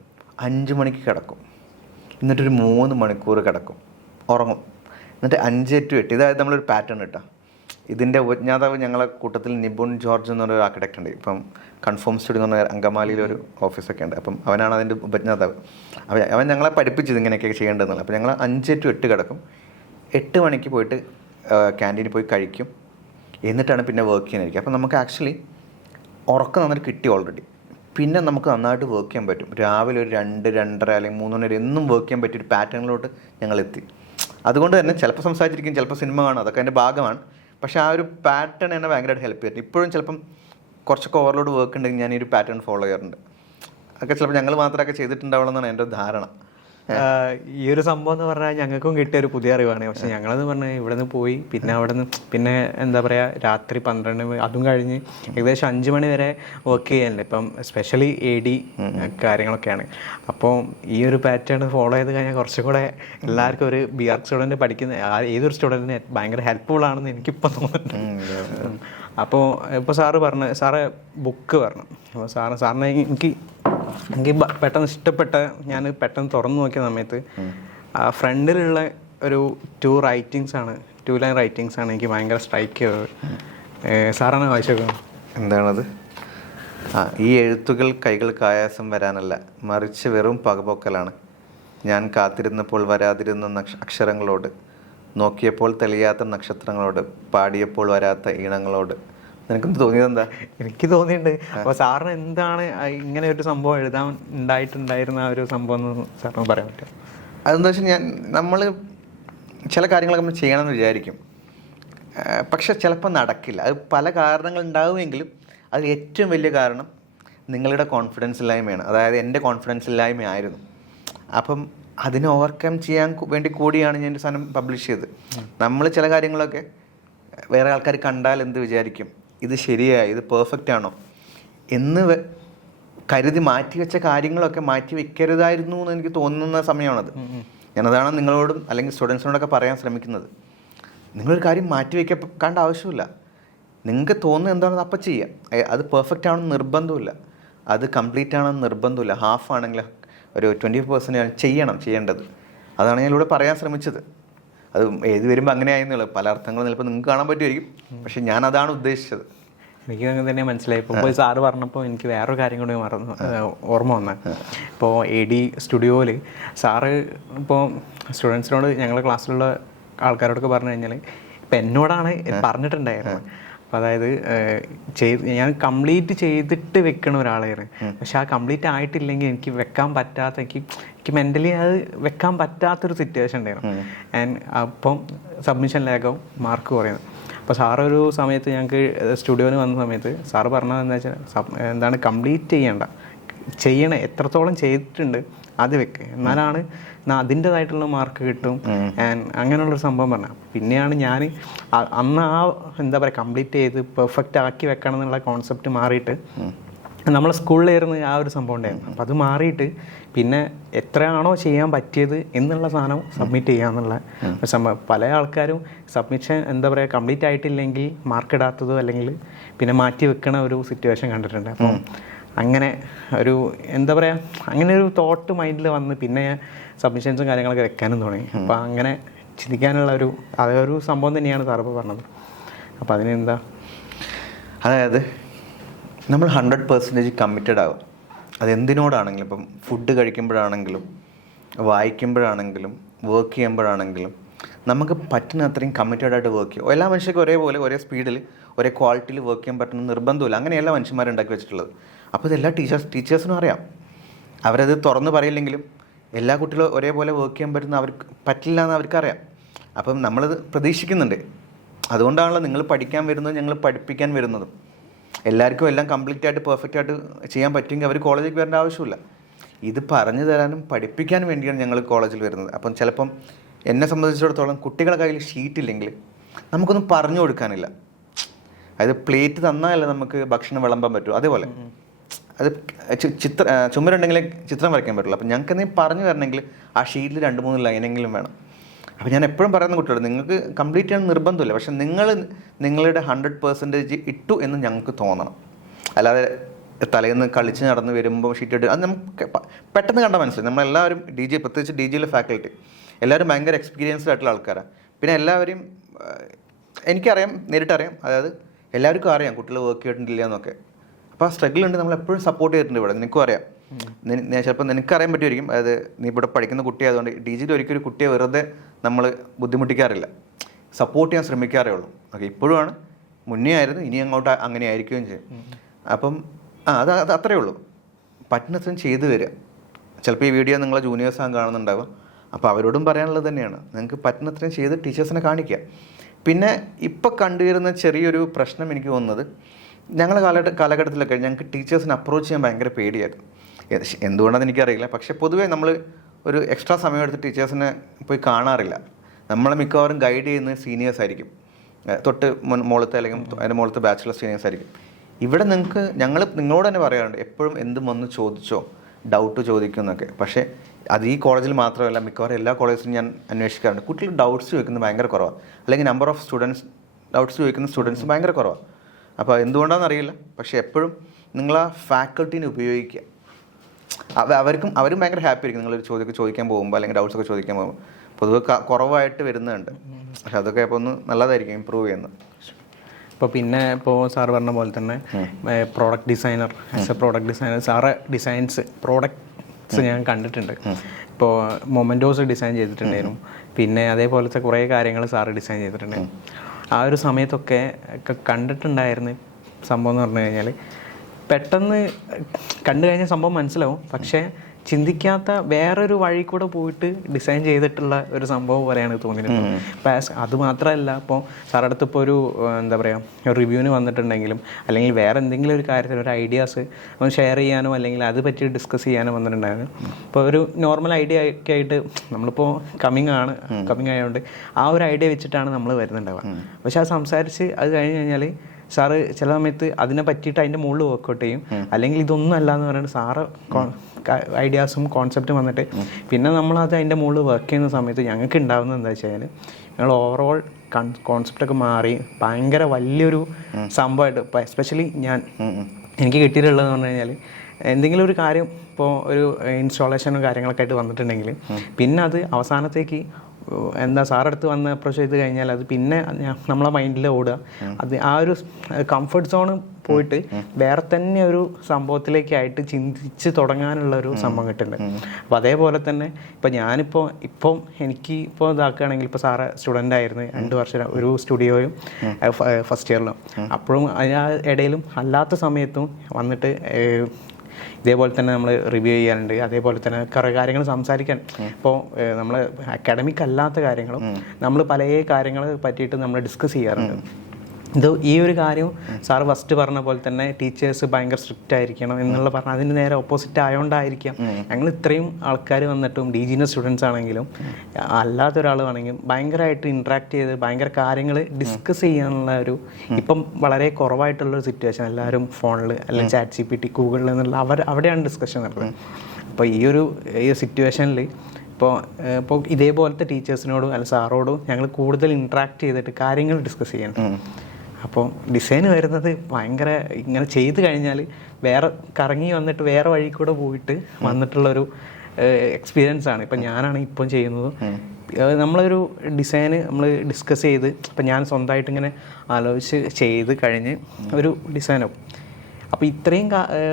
5 മണിക്ക് കിടക്കും, എന്നിട്ടൊരു 3 മണിക്കൂർ കിടക്കും, ഉറങ്ങും. എന്നിട്ട് 5 to 8 ഇതായത് നമ്മളൊരു പാറ്റേൺ കേട്ടോ. ഇതിൻ്റെ ഉപജ്ഞാതാവ് ഞങ്ങളെ കൂട്ടത്തിൽ നിബുൺ ജോർജ് എന്ന് പറഞ്ഞൊരു ആർക്കിടെക്ട് ഉണ്ട്. ഇപ്പം കൺഫോം സ്റ്റുഡിയോ എന്ന് പറഞ്ഞ അങ്കമാലിയിലൊരു ഓഫീസൊക്കെ ഉണ്ട്. അപ്പം അവനാണ് അതിൻ്റെ ഉപജ്ഞാതാവ്. അവൻ ഞങ്ങളെ പഠിപ്പിച്ചത് ഇങ്ങനെയൊക്കെ ചെയ്യേണ്ടതെന്നുള്ളത്. അപ്പോൾ ഞങ്ങൾ 5 to 8 കിടക്കും. 8 മണിക്ക് പോയിട്ട് ക്യാൻറ്റീനിൽ പോയി കഴിക്കും. എന്നിട്ടാണ് പിന്നെ വർക്ക് ചെയ്യാനായിരിക്കും. അപ്പം നമുക്ക് ആക്ച്വലി ഉറക്കം നന്നായിട്ട് കിട്ടി ഓൾറെഡി. പിന്നെ നമുക്ക് നന്നായിട്ട് വർക്ക് ചെയ്യാൻ പറ്റും. രാവിലെ ഒരു 2-2:30 അല്ലെങ്കിൽ 3 മണി വരെ എന്നും വർക്ക് ചെയ്യാൻ പറ്റിയൊരു പാറ്റേണിലോട്ട് ഞങ്ങളെത്തി. അതുകൊണ്ട് തന്നെ ചിലപ്പോൾ സംസാരിച്ചിരിക്കും, ചിലപ്പോൾ സിനിമ കാണും, അതൊക്കെ അതിൻ്റെ ഭാഗമാണ്. പക്ഷേ ആ ഒരു പാറ്റേൺ എന്നെ ഭയങ്കരമായിട്ട് ഹെൽപ്പ് ചെയ്തിട്ടുണ്ട്. ഇപ്പോഴും ചിലപ്പം കുറച്ചൊക്കെ ഓവർലോഡ് വർക്ക് ഉണ്ടെങ്കിൽ ഞാൻ ഈ ഒരു പാറ്റേൺ ഫോളോ ചെയ്യാറുണ്ട്. അതൊക്കെ ചിലപ്പോൾ ഞങ്ങൾ മാത്രമൊക്കെ ചെയ്തിട്ടുണ്ടാവുള്ളൂ എന്നാണ് എൻ്റെ ധാരണ. ഈ ഒരു സംഭവം എന്ന് പറഞ്ഞാൽ ഞങ്ങൾക്കും കിട്ടിയ ഒരു പുതിയ അറിവാണ്. പക്ഷെ ഞങ്ങളെന്ന് പറഞ്ഞാൽ ഇവിടെ നിന്ന് പോയി പിന്നെ അവിടെ നിന്ന് പിന്നെ എന്താ പറയുക രാത്രി 12 അതും കഴിഞ്ഞ് ഏകദേശം 5 മണി വരെ വർക്ക് ചെയ്യാനുണ്ട്. ഇപ്പം സ്പെഷ്യലി AD കാര്യങ്ങളൊക്കെയാണ്. അപ്പോൾ ഈ ഒരു പാറ്റേൺ ഫോളോ ചെയ്ത് കഴിഞ്ഞാൽ കുറച്ചും കൂടെ എല്ലാവർക്കും ഒരു BArch സ്റ്റുഡൻറ്റ് പഠിക്കുന്ന ഏതൊരു സ്റ്റുഡൻറ്റിന് ഭയങ്കര ഹെൽപ്ഫുൾ ആണെന്ന് എനിക്കിപ്പോൾ തോന്നുന്നുണ്ട്. അപ്പോൾ ഇപ്പോൾ സാറ് ബുക്ക് പറഞ്ഞു. അപ്പോൾ സാറിനെ എനിക്ക് പെട്ടെന്ന് ഇഷ്ടപ്പെട്ട ഞാൻ പെട്ടെന്ന് തുറന്നു നോക്കിയ സമയത്ത് ഫ്രണ്ടിലുള്ള ഒരു 2 ലൈൻ റൈറ്റിങ്സ് ആണ് എനിക്ക് ഭയങ്കര സ്ട്രൈക്ക് ചെയ്തത്. സാറാണ് വായിച്ചേക്കുന്നത്. എന്താണത്? ഈ എഴുത്തുകൾ കൈകൾക്ക് ആയാസം വരാനല്ല, മറിച്ച് വെറും പകപോക്കലാണ്. ഞാൻ കാത്തിരുന്നപ്പോൾ വരാതിരുന്ന അക്ഷരങ്ങളോട്, നോക്കിയപ്പോൾ തെളിയാത്ത നക്ഷത്രങ്ങളോട്, പാടിയപ്പോൾ വരാത്ത ഈണങ്ങളോട്. നിനക്കൊന്ന് തോന്നിയത് എന്താ? എനിക്ക് തോന്നിയിട്ടുണ്ട്. അപ്പോൾ സാറിന് എന്താണ് ഇങ്ങനെ ഒരു സംഭവം എഴുതാൻ ഉണ്ടായിട്ടുണ്ടായിരുന്ന ഒരു സംഭവം എന്ന് സാറിന് പറയാൻ പറ്റും? അതെന്താ വെച്ചാൽ നമ്മൾ ചില കാര്യങ്ങളൊക്കെ നമ്മൾ ചെയ്യണമെന്ന് വിചാരിക്കും, പക്ഷെ ചിലപ്പോൾ നടക്കില്ല. അത് പല കാരണങ്ങൾ ഉണ്ടാവുമെങ്കിലും അതിൽ ഏറ്റവും വലിയ കാരണം നിങ്ങളുടെ കോൺഫിഡൻസ് ഇല്ലായ്മയാണ്. അതായത് എൻ്റെ കോൺഫിഡൻസ് ഇല്ലായ്മയായിരുന്നു. അപ്പം അതിനെ ഓവർകം ചെയ്യാൻ വേണ്ടി കൂടിയാണ് ഞാൻ ഒരു സാധനം പബ്ലിഷ് ചെയ്തത്. നമ്മൾ ചില കാര്യങ്ങളൊക്കെ വേറെ ആൾക്കാർ കണ്ടാൽ എന്ത് വിചാരിക്കും, ഇത് ശരിയായി, ഇത് പെർഫെക്റ്റ് ആണോ എന്ന് കരുതി മാറ്റിവെച്ച കാര്യങ്ങളൊക്കെ മാറ്റി വെക്കരുതായിരുന്നു എന്ന് എനിക്ക് തോന്നുന്ന സമയമാണത്. ഞാനതാണ് നിങ്ങളോടും അല്ലെങ്കിൽ സ്റ്റുഡൻസിനോടൊക്കെ പറയാൻ ശ്രമിക്കുന്നത്. നിങ്ങളൊരു കാര്യം മാറ്റി വെക്കേണ്ട ആവശ്യമില്ല. നിങ്ങൾക്ക് തോന്നുന്നത് എന്താണെന്ന് അപ്പം ചെയ്യാം. അത് പെർഫെക്റ്റ് ആണെന്ന് നിർബന്ധമില്ല, അത് കംപ്ലീറ്റ് ആണെന്ന് നിർബന്ധമില്ല. ഹാഫ് ആണെങ്കിൽ ഒരു 20% ചെയ്യേണ്ടത്. അതാണ് ഞാനിവിടെ പറയാൻ ശ്രമിച്ചത്. അത് ഏത് വരുമ്പോൾ അങ്ങനെ ആയിരുന്നുള്ളൂ. പല അർത്ഥങ്ങളും ചിലപ്പോൾ നിങ്ങൾക്ക് കാണാൻ പറ്റുമായിരിക്കും, പക്ഷെ ഞാൻ അതാണ് ഉദ്ദേശിച്ചത്. എനിക്ക് അങ്ങനെ തന്നെ മനസ്സിലായി. ഇപ്പോൾ സാറ് പറഞ്ഞപ്പോൾ എനിക്ക് വേറൊരു കാര്യം കൂടി ഓർമ്മ വന്നത്. ഇപ്പോൾ AD സ്റ്റുഡിയോയിൽ സാറ് ഇപ്പോൾ സ്റ്റുഡൻസിനോട് ഞങ്ങളുടെ ക്ലാസ്സിലുള്ള ആൾക്കാരോടൊക്കെ പറഞ്ഞു കഴിഞ്ഞാൽ ഇപ്പം എന്നോടാണ് പറഞ്ഞിട്ടുണ്ടായിരുന്നത്. അപ്പോൾ അതായത് ഞാൻ കംപ്ലീറ്റ് ചെയ്തിട്ട് വെക്കണ ഒരാളായിരുന്നു. പക്ഷെ ആ കംപ്ലീറ്റ് ആയിട്ടില്ലെങ്കിൽ എനിക്ക് വെക്കാൻ പറ്റാത്ത, എനിക്ക് മെൻ്റലി അത് വെക്കാൻ പറ്റാത്തൊരു സിറ്റുവേഷൻ ഉണ്ടായിരുന്നു. ആൻഡ് അപ്പം സബ്മിഷൻ ലാഗാവും, മാർക്ക് കുറയുന്നു. അപ്പോൾ സാറ് ഒരു സമയത്ത് ഞങ്ങൾക്ക് സ്റ്റുഡിയോയിൽ വന്ന സമയത്ത് സാറ് പറഞ്ഞത് എന്താ വെച്ചാൽ എന്താണ് കംപ്ലീറ്റ് ചെയ്യണേ എത്രത്തോളം ചെയ്തിട്ടുണ്ട് അത് വെക്ക്, എന്നാലാണ് അതിൻ്റെതായിട്ടുള്ള മാർക്ക് കിട്ടും. ആൻഡ് അങ്ങനെയുള്ളൊരു സംഭവം പറഞ്ഞാൽ പിന്നെയാണ് ഞാൻ അന്ന് എന്താ പറയുക കംപ്ലീറ്റ് ചെയ്ത് പെർഫെക്റ്റ് ആക്കി വെക്കണം എന്നുള്ള കോൺസെപ്റ്റ് മാറിയിട്ട് നമ്മളെ സ്കൂളിലായിരുന്നു ആ ഒരു സംഭവം ഉണ്ടായിരുന്നു. അപ്പോൾ അത് മാറിയിട്ട് പിന്നെ എത്രയാണോ ചെയ്യാൻ പറ്റിയത് എന്നുള്ള സാധനം സബ്മിറ്റ് ചെയ്യാന്നുള്ള സംഭവം. പല ആൾക്കാരും സബ്മിഷൻ എന്താ പറയുക കംപ്ലീറ്റ് ആയിട്ടില്ലെങ്കിൽ മാർക്ക് ഇടാത്തതോ അല്ലെങ്കിൽ പിന്നെ മാറ്റി വെക്കണ ഒരു സിറ്റുവേഷൻ കണ്ടിട്ടുണ്ട്. അപ്പം അങ്ങനെ ഒരു എന്താ പറയുക അങ്ങനെ ഒരു തോട്ട് മൈൻഡിൽ വന്ന് പിന്നെ സബ്മിഷൻസും കാര്യങ്ങളൊക്കെ വെക്കാനും തുടങ്ങി. അപ്പോൾ അങ്ങനെ ചിന്തിക്കാനുള്ള അതൊരു സംഭവം തന്നെയാണ് സാറിപ്പോൾ പറഞ്ഞത്. അപ്പോൾ അതിനെന്താ, അതായത് നമ്മൾ 100% കമ്മിറ്റഡ് ആവും. അതെന്തിനോടാണെങ്കിലും, ഇപ്പം ഫുഡ് കഴിക്കുമ്പോഴാണെങ്കിലും വായിക്കുമ്പോഴാണെങ്കിലും വർക്ക് ചെയ്യുമ്പോഴാണെങ്കിലും നമുക്ക് പറ്റുന്ന അത്രയും കമ്മിറ്റഡ് ആയിട്ട് വർക്ക് ചെയ്യും. എല്ലാ മനുഷ്യർക്കും ഒരേപോലെ ഒരേ സ്പീഡിൽ ഒരേ ക്വാളിറ്റിയിൽ വർക്ക് ചെയ്യാൻ പറ്റുന്ന നിർബന്ധമില്ല. അങ്ങനെയല്ല മനുഷ്യന്മാരുണ്ടാക്കി വെച്ചിട്ടുള്ളത്. അപ്പോൾ ഇതെല്ലാ ടീച്ചേഴ്സിനും അറിയാം. അവരത് തുറന്ന് പറയില്ലെങ്കിലും എല്ലാ കുട്ടികളും ഒരേപോലെ വർക്ക് ചെയ്യാൻ പറ്റില്ല എന്ന് അവർക്കറിയാം. അപ്പം നമ്മളത് പ്രതീക്ഷിക്കുന്നുണ്ട്. അതുകൊണ്ടാണല്ലോ നിങ്ങൾ പഠിക്കാൻ വരുന്നതും ഞങ്ങൾ പഠിപ്പിക്കാൻ വരുന്നതും. എല്ലാവർക്കും എല്ലാം കംപ്ലീറ്റ് ആയിട്ട് പെർഫെക്റ്റ് ആയിട്ട് ചെയ്യാൻ പറ്റുമെങ്കിൽ അവർ കോളേജിൽ വരേണ്ട ആവശ്യമില്ല. ഇത് പറഞ്ഞു തരാനും പഠിപ്പിക്കാനും വേണ്ടിയാണ് ഞങ്ങൾ കോളേജിൽ വരുന്നത്. അപ്പം ചിലപ്പം എന്നെ സംബന്ധിച്ചിടത്തോളം കുട്ടികളുടെ കയ്യിൽ ഷീറ്റ് ഇല്ലെങ്കിൽ നമുക്കൊന്നും പറഞ്ഞു കൊടുക്കാനില്ല. അതായത് പ്ലേറ്റ് തന്നാലേ നമുക്ക് ഭക്ഷണം വിളമ്പാൻ പറ്റൂ. അതേപോലെ അത് ചുമരുണ്ടെങ്കിലേ ചിത്രം വരയ്ക്കാൻ പറ്റുള്ളൂ. അപ്പം ഞങ്ങൾക്ക് എന്തെങ്കിലും പറഞ്ഞു തരണമെങ്കിൽ ആ ഷീറ്റിൽ 2-3 ലൈനെങ്കിലും വേണം. അപ്പോൾ ഞാൻ എപ്പോഴും പറയുന്ന കുട്ടികളോട് നിങ്ങൾക്ക് കംപ്ലീറ്റ് ചെയ്യാൻ നിർബന്ധമില്ല, പക്ഷെ നിങ്ങളുടെ 100% ഇട്ടു എന്ന് ഞങ്ങൾക്ക് തോന്നണം. അല്ലാതെ തലേന്ന് കളിച്ച് നടന്ന് വരുമ്പോൾ ഷീറ്റ് ഇട്ട് അത് നമുക്ക് പെട്ടെന്ന് കണ്ടാൽ മനസ്സിലായി. നമ്മളെല്ലാവരും പ്രത്യേകിച്ച് DGയിലെ ഫാക്കൽറ്റി എല്ലാവരും ഭയങ്കര എക്സ്പീരിയൻസ്ഡ് ആയിട്ടുള്ള ആൾക്കാരാണ്. പിന്നെ എല്ലാവരെയും എനിക്കറിയാം, നേരിട്ടറിയാം. അതായത് എല്ലാവർക്കും അറിയാം കുട്ടികൾ വർക്ക് ചെയ്തിട്ടില്ല എന്നൊക്കെ. അപ്പോൾ ആ സ്ട്രഗിൾ ഉണ്ട്. നമ്മളെപ്പോഴും സപ്പോർട്ട് ചെയ്തിട്ടുണ്ട് ഇവിടെ. നിനക്കും അറിയാം, ചിലപ്പോൾ നിനക്കറിയാൻ പറ്റുമായിരിക്കും. അതായത് നീ ഇവിടെ പഠിക്കുന്ന കുട്ടിയായതുകൊണ്ട് DGയിൽ ഒരിക്കലും ഒരു കുട്ടിയെ വെറുതെ നമ്മൾ ബുദ്ധിമുട്ടിക്കാറില്ല, സപ്പോർട്ട് ചെയ്യാൻ ശ്രമിക്കാറേ ഉള്ളൂ. ഓക്കെ, ഇപ്പോഴുമാണ്, മുന്നേ ആയിരുന്നു, ഇനി അങ്ങോട്ട് അങ്ങനെ ആയിരിക്കുകയും ചെയ്യും. അപ്പം അത് അത്രയേ ഉള്ളൂ. പറ്റുന്നത്രയും ചെയ്തു വരിക. ചിലപ്പോൾ ഈ വീഡിയോ നിങ്ങളെ ജൂനിയേഴ്സാണ് കാണുന്നുണ്ടാവുക. അപ്പോൾ അവരോടും പറയാനുള്ളത് തന്നെയാണ്, നിങ്ങൾക്ക് പറ്റുന്നത്രയും ചെയ്ത് ടീച്ചേഴ്സിനെ കാണിക്കുക. പിന്നെ ഇപ്പോൾ കണ്ടുവരുന്ന ചെറിയൊരു പ്രശ്നം എനിക്ക് തോന്നുന്നത്, ഞങ്ങളുടെ കാലഘട്ടത്തിലൊക്കെ ഞങ്ങൾക്ക് ടീച്ചേഴ്സിനെ അപ്രോച്ച് ചെയ്യാൻ ഭയങ്കര പേടിയായിരുന്നു. എന്തുകൊണ്ടാണെന്ന് എനിക്കറിയില്ല. പക്ഷേ പൊതുവേ നമ്മൾ ഒരു എക്സ്ട്രാ സമയം എടുത്ത് ടീച്ചേഴ്സിനെ പോയി കാണാറില്ല. നമ്മളെ മിക്കവാറും ഗൈഡ് ചെയ്യുന്നത് സീനിയേഴ്സ് ആയിരിക്കും, തൊട്ട് മുകളത്തെ അല്ലെങ്കിൽ അതിൻ്റെ മുകളത്തെ ബാച്ചിലർ സീനിയേഴ്സ് ആയിരിക്കും. ഇവിടെ നിങ്ങളോട് തന്നെ പറയാറുണ്ട് എപ്പോഴും എന്തും വന്ന് ചോദിച്ചോ, ഡൗട്ട് ചോദിക്കുന്നൊക്കെ. പക്ഷേ അത് ഈ കോളേജിൽ മാത്രമല്ല, മിക്കവാറും എല്ലാ കോളേജിലും ഞാൻ അന്വേഷിക്കാറുണ്ട്, കുട്ടികൾ ഡൗട്ട്സ് ചോദിക്കുന്നത് ഭയങ്കര കുറവാണ്, അല്ലെങ്കിൽ നമ്പർ ഓഫ് സ്റ്റുഡൻസ് ഡൗട്ട്സ് ചോദിക്കുന്ന സ്റ്റുഡൻസ് ഭയങ്കര കുറവാണ്. അപ്പോൾ എന്തുകൊണ്ടാണെന്ന് അറിയില്ല, പക്ഷേ എപ്പോഴും നിങ്ങൾ ആ ഫാക്കൾട്ടീനെ ഉപയോഗിക്കുക. അവരും ഭയങ്കര ഹാപ്പി ആയിരിക്കും നിങ്ങളൊരു ചോദിക്കാൻ പോകുമ്പോൾ, അല്ലെങ്കിൽ ഡൗട്ട്സൊക്കെ ചോദിക്കാൻ പോകുമ്പോൾ. പൊതുവെ കുറവായിട്ട് വരുന്നുണ്ട്, പക്ഷെ അതൊക്കെ ഇപ്പോൾ ഒന്ന് നല്ലതായിരിക്കും ഇമ്പ്രൂവ് ചെയ്യുന്നത്. ഇപ്പോൾ പിന്നെ ഇപ്പോൾ സാറ് പറഞ്ഞ പോലെ തന്നെ product designer, as A product designer sir products ഞാൻ കണ്ടിട്ടുണ്ട്. ഇപ്പോൾ മൊമെൻറ്റോസ് ഡിസൈൻ ചെയ്തിട്ടുണ്ടായിരുന്നു, പിന്നെ അതേപോലത്തെ കുറേ കാര്യങ്ങൾ സാറ് ഡിസൈൻ ചെയ്തിട്ടുണ്ടായിരുന്നു. ആ ഒരു സമയത്തൊക്കെ കണ്ടിട്ടുണ്ടായിരുന്ന സംഭവം എന്ന് പറഞ്ഞു കഴിഞ്ഞാൽ പെട്ടെന്ന് കണ്ടു കഴിഞ്ഞാൽ സംഭവം മനസ്സിലാവും, പക്ഷേ ചിന്തിക്കാത്ത വേറൊരു വഴി കൂടെ പോയിട്ട് ഡിസൈൻ ചെയ്തിട്ടുള്ള ഒരു സംഭവം പോലെയാണ് തോന്നിയിട്ടുള്ളത്. അപ്പോൾ അത് മാത്രമല്ല, ഇപ്പോൾ സാറുടെ അടുത്ത് ഇപ്പോൾ ഒരു എന്താ പറയുക റിവ്യൂവിന് വന്നിട്ടുണ്ടെങ്കിലും അല്ലെങ്കിൽ വേറെ എന്തെങ്കിലും ഒരു കാര്യത്തിൽ ഒരു ഐഡിയാസ് ഒന്ന് ഷെയർ ചെയ്യാനോ അല്ലെങ്കിൽ അത് പറ്റി ഡിസ്കസ് ചെയ്യാനോ വന്നിട്ടുണ്ടായിരുന്നു. ഇപ്പോൾ ഒരു നോർമൽ ഐഡിയ ഒക്കെ ആയിട്ട് നമ്മളിപ്പോൾ കമ്മിങ് ആയതുകൊണ്ട് ആ ഒരു ഐഡിയ വെച്ചിട്ടാണ് നമ്മൾ വരുന്നുണ്ടാവുക. പക്ഷെ അത് സംസാരിച്ച് അത് കഴിഞ്ഞ് കഴിഞ്ഞാൽ സാറ് ചില സമയത്ത് അതിനെ പറ്റിയിട്ട് അതിൻ്റെ മുകളിൽ വർക്കൗട്ട് ചെയ്യും, അല്ലെങ്കിൽ ഇതൊന്നും അല്ല എന്ന് പറയുന്നത് സാറ് ഐഡിയാസും കോൺസെപ്റ്റും വന്നിട്ട് പിന്നെ നമ്മളത് അതിൻ്റെ മുകളിൽ വർക്ക് ചെയ്യുന്ന സമയത്ത് ഞങ്ങൾക്ക് ഉണ്ടാകുന്നത് എന്താ വെച്ച് കഴിഞ്ഞാൽ ഞങ്ങൾ ഓവറോൾ കോൺസെപ്റ്റൊക്കെ മാറി ഭയങ്കര വലിയൊരു സംഭവമായിട്ട്. ഇപ്പോൾ എസ്പെഷ്യലി എനിക്ക് കിട്ടിയിട്ടുള്ളതെന്ന് പറഞ്ഞു കഴിഞ്ഞാൽ എന്തെങ്കിലും ഒരു കാര്യം ഇപ്പോൾ ഒരു ഇൻസ്റ്റാളേഷനും കാര്യങ്ങളൊക്കെ ആയിട്ട് വന്നിട്ടുണ്ടെങ്കിൽ പിന്നെ അത് അവസാനത്തേക്ക് എന്താ സാറടുത്ത് വന്ന് അപ്രോച്ച് ചെയ്ത് കഴിഞ്ഞാൽ അത് പിന്നെ നമ്മളെ മൈൻഡിൽ ഓടുക, അത് ആ ഒരു കംഫർട്ട് സോണ് പോയിട്ട് വേറെ തന്നെ ഒരു സംഭവത്തിലേക്കായിട്ട് ചിന്തിച്ച് തുടങ്ങാനുള്ള ഒരു സംഭവം കിട്ടുന്നുണ്ട്. അപ്പോൾ അതേപോലെ തന്നെ ഇപ്പം എനിക്ക് ഇപ്പോൾ ഇതാക്കുകയാണെങ്കിൽ ഇപ്പോൾ സാറ് സ്റ്റുഡൻ്റ് ആയിരുന്നു 2 വർഷം ഒരു സ്റ്റുഡിയോയും ഫസ്റ്റ് ഇയറിലും, അപ്പോഴും അതിന് ഇടയിലും അല്ലാത്ത സമയത്തും വന്നിട്ട് ഇതേപോലെ തന്നെ നമ്മൾ റിവ്യൂ ചെയ്യാറുണ്ട്. അതേപോലെ തന്നെ കുറേ കാര്യങ്ങൾ സംസാരിക്കാൻ, ഇപ്പോൾ നമ്മൾ അക്കാഡമിക് അല്ലാത്ത കാര്യങ്ങളും നമ്മൾ പല കാര്യങ്ങളെ പറ്റിയിട്ട് നമ്മൾ ഡിസ്കസ് ചെയ്യാറുണ്ട്. ഈ ഒരു കാര്യം സാറ് ഫസ്റ്റ് പറഞ്ഞ പോലെ തന്നെ ടീച്ചേഴ്സ് ഭയങ്കര സ്ട്രിക്റ്റ് ആയിരിക്കണം എന്നുള്ള പറഞ്ഞാൽ അതിന് നേരെ ഓപ്പോസിറ്റ് ആയതുകൊണ്ടായിരിക്കാം ഞങ്ങൾ ഇത്രയും ആൾക്കാർ വന്നിട്ടും DGൻ്റെ സ്റ്റുഡൻസ് ആണെങ്കിലും അല്ലാത്ത ഒരാളാണെങ്കിലും ഭയങ്കരമായിട്ട് ഇൻട്രാക്ട് ചെയ്ത് ഭയങ്കര കാര്യങ്ങൾ ഡിസ്കസ് ചെയ്യാനുള്ള ഒരു ഇപ്പം വളരെ കുറവായിട്ടുള്ളൊരു സിറ്റുവേഷൻ. എല്ലാവരും ഫോണിൽ അല്ലെങ്കിൽ ChatGPT ഗൂഗിളിൽ എന്നുള്ള അവിടെയാണ് ഡിസ്കഷൻ നടക്കുന്നത്. അപ്പോൾ ഈ ഒരു സിറ്റുവേഷനിൽ ഇപ്പോൾ ഇതേപോലത്തെ ടീച്ചേഴ്സിനോടും അല്ലെങ്കിൽ സാറോടും ഞങ്ങൾ കൂടുതൽ ഇൻട്രാക്ട് ചെയ്തിട്ട് കാര്യങ്ങൾ ഡിസ്കസ് ചെയ്യണം. അപ്പോൾ ഡിസൈൻ വരുന്നത് ഭയങ്കര ഇങ്ങനെ ചെയ്ത് കഴിഞ്ഞാൽ വേറെ കറങ്ങി വന്നിട്ട് വേറെ വഴി കൂടെ പോയിട്ട് വന്നിട്ടുള്ളൊരു എക്സ്പീരിയൻസ് ആണ്. ഇപ്പം ഞാനാണ് ഇപ്പം ചെയ്യുന്നത്. നമ്മളൊരു ഡിസൈന് നമ്മൾ ഡിസ്കസ് ചെയ്ത് ഇപ്പം ഞാൻ സ്വന്തമായിട്ട് ഇങ്ങനെ ആലോചിച്ച് ചെയ്ത് കഴിഞ്ഞ് ഒരു ഡിസൈനാവും. അപ്പോൾ ഇത്രയും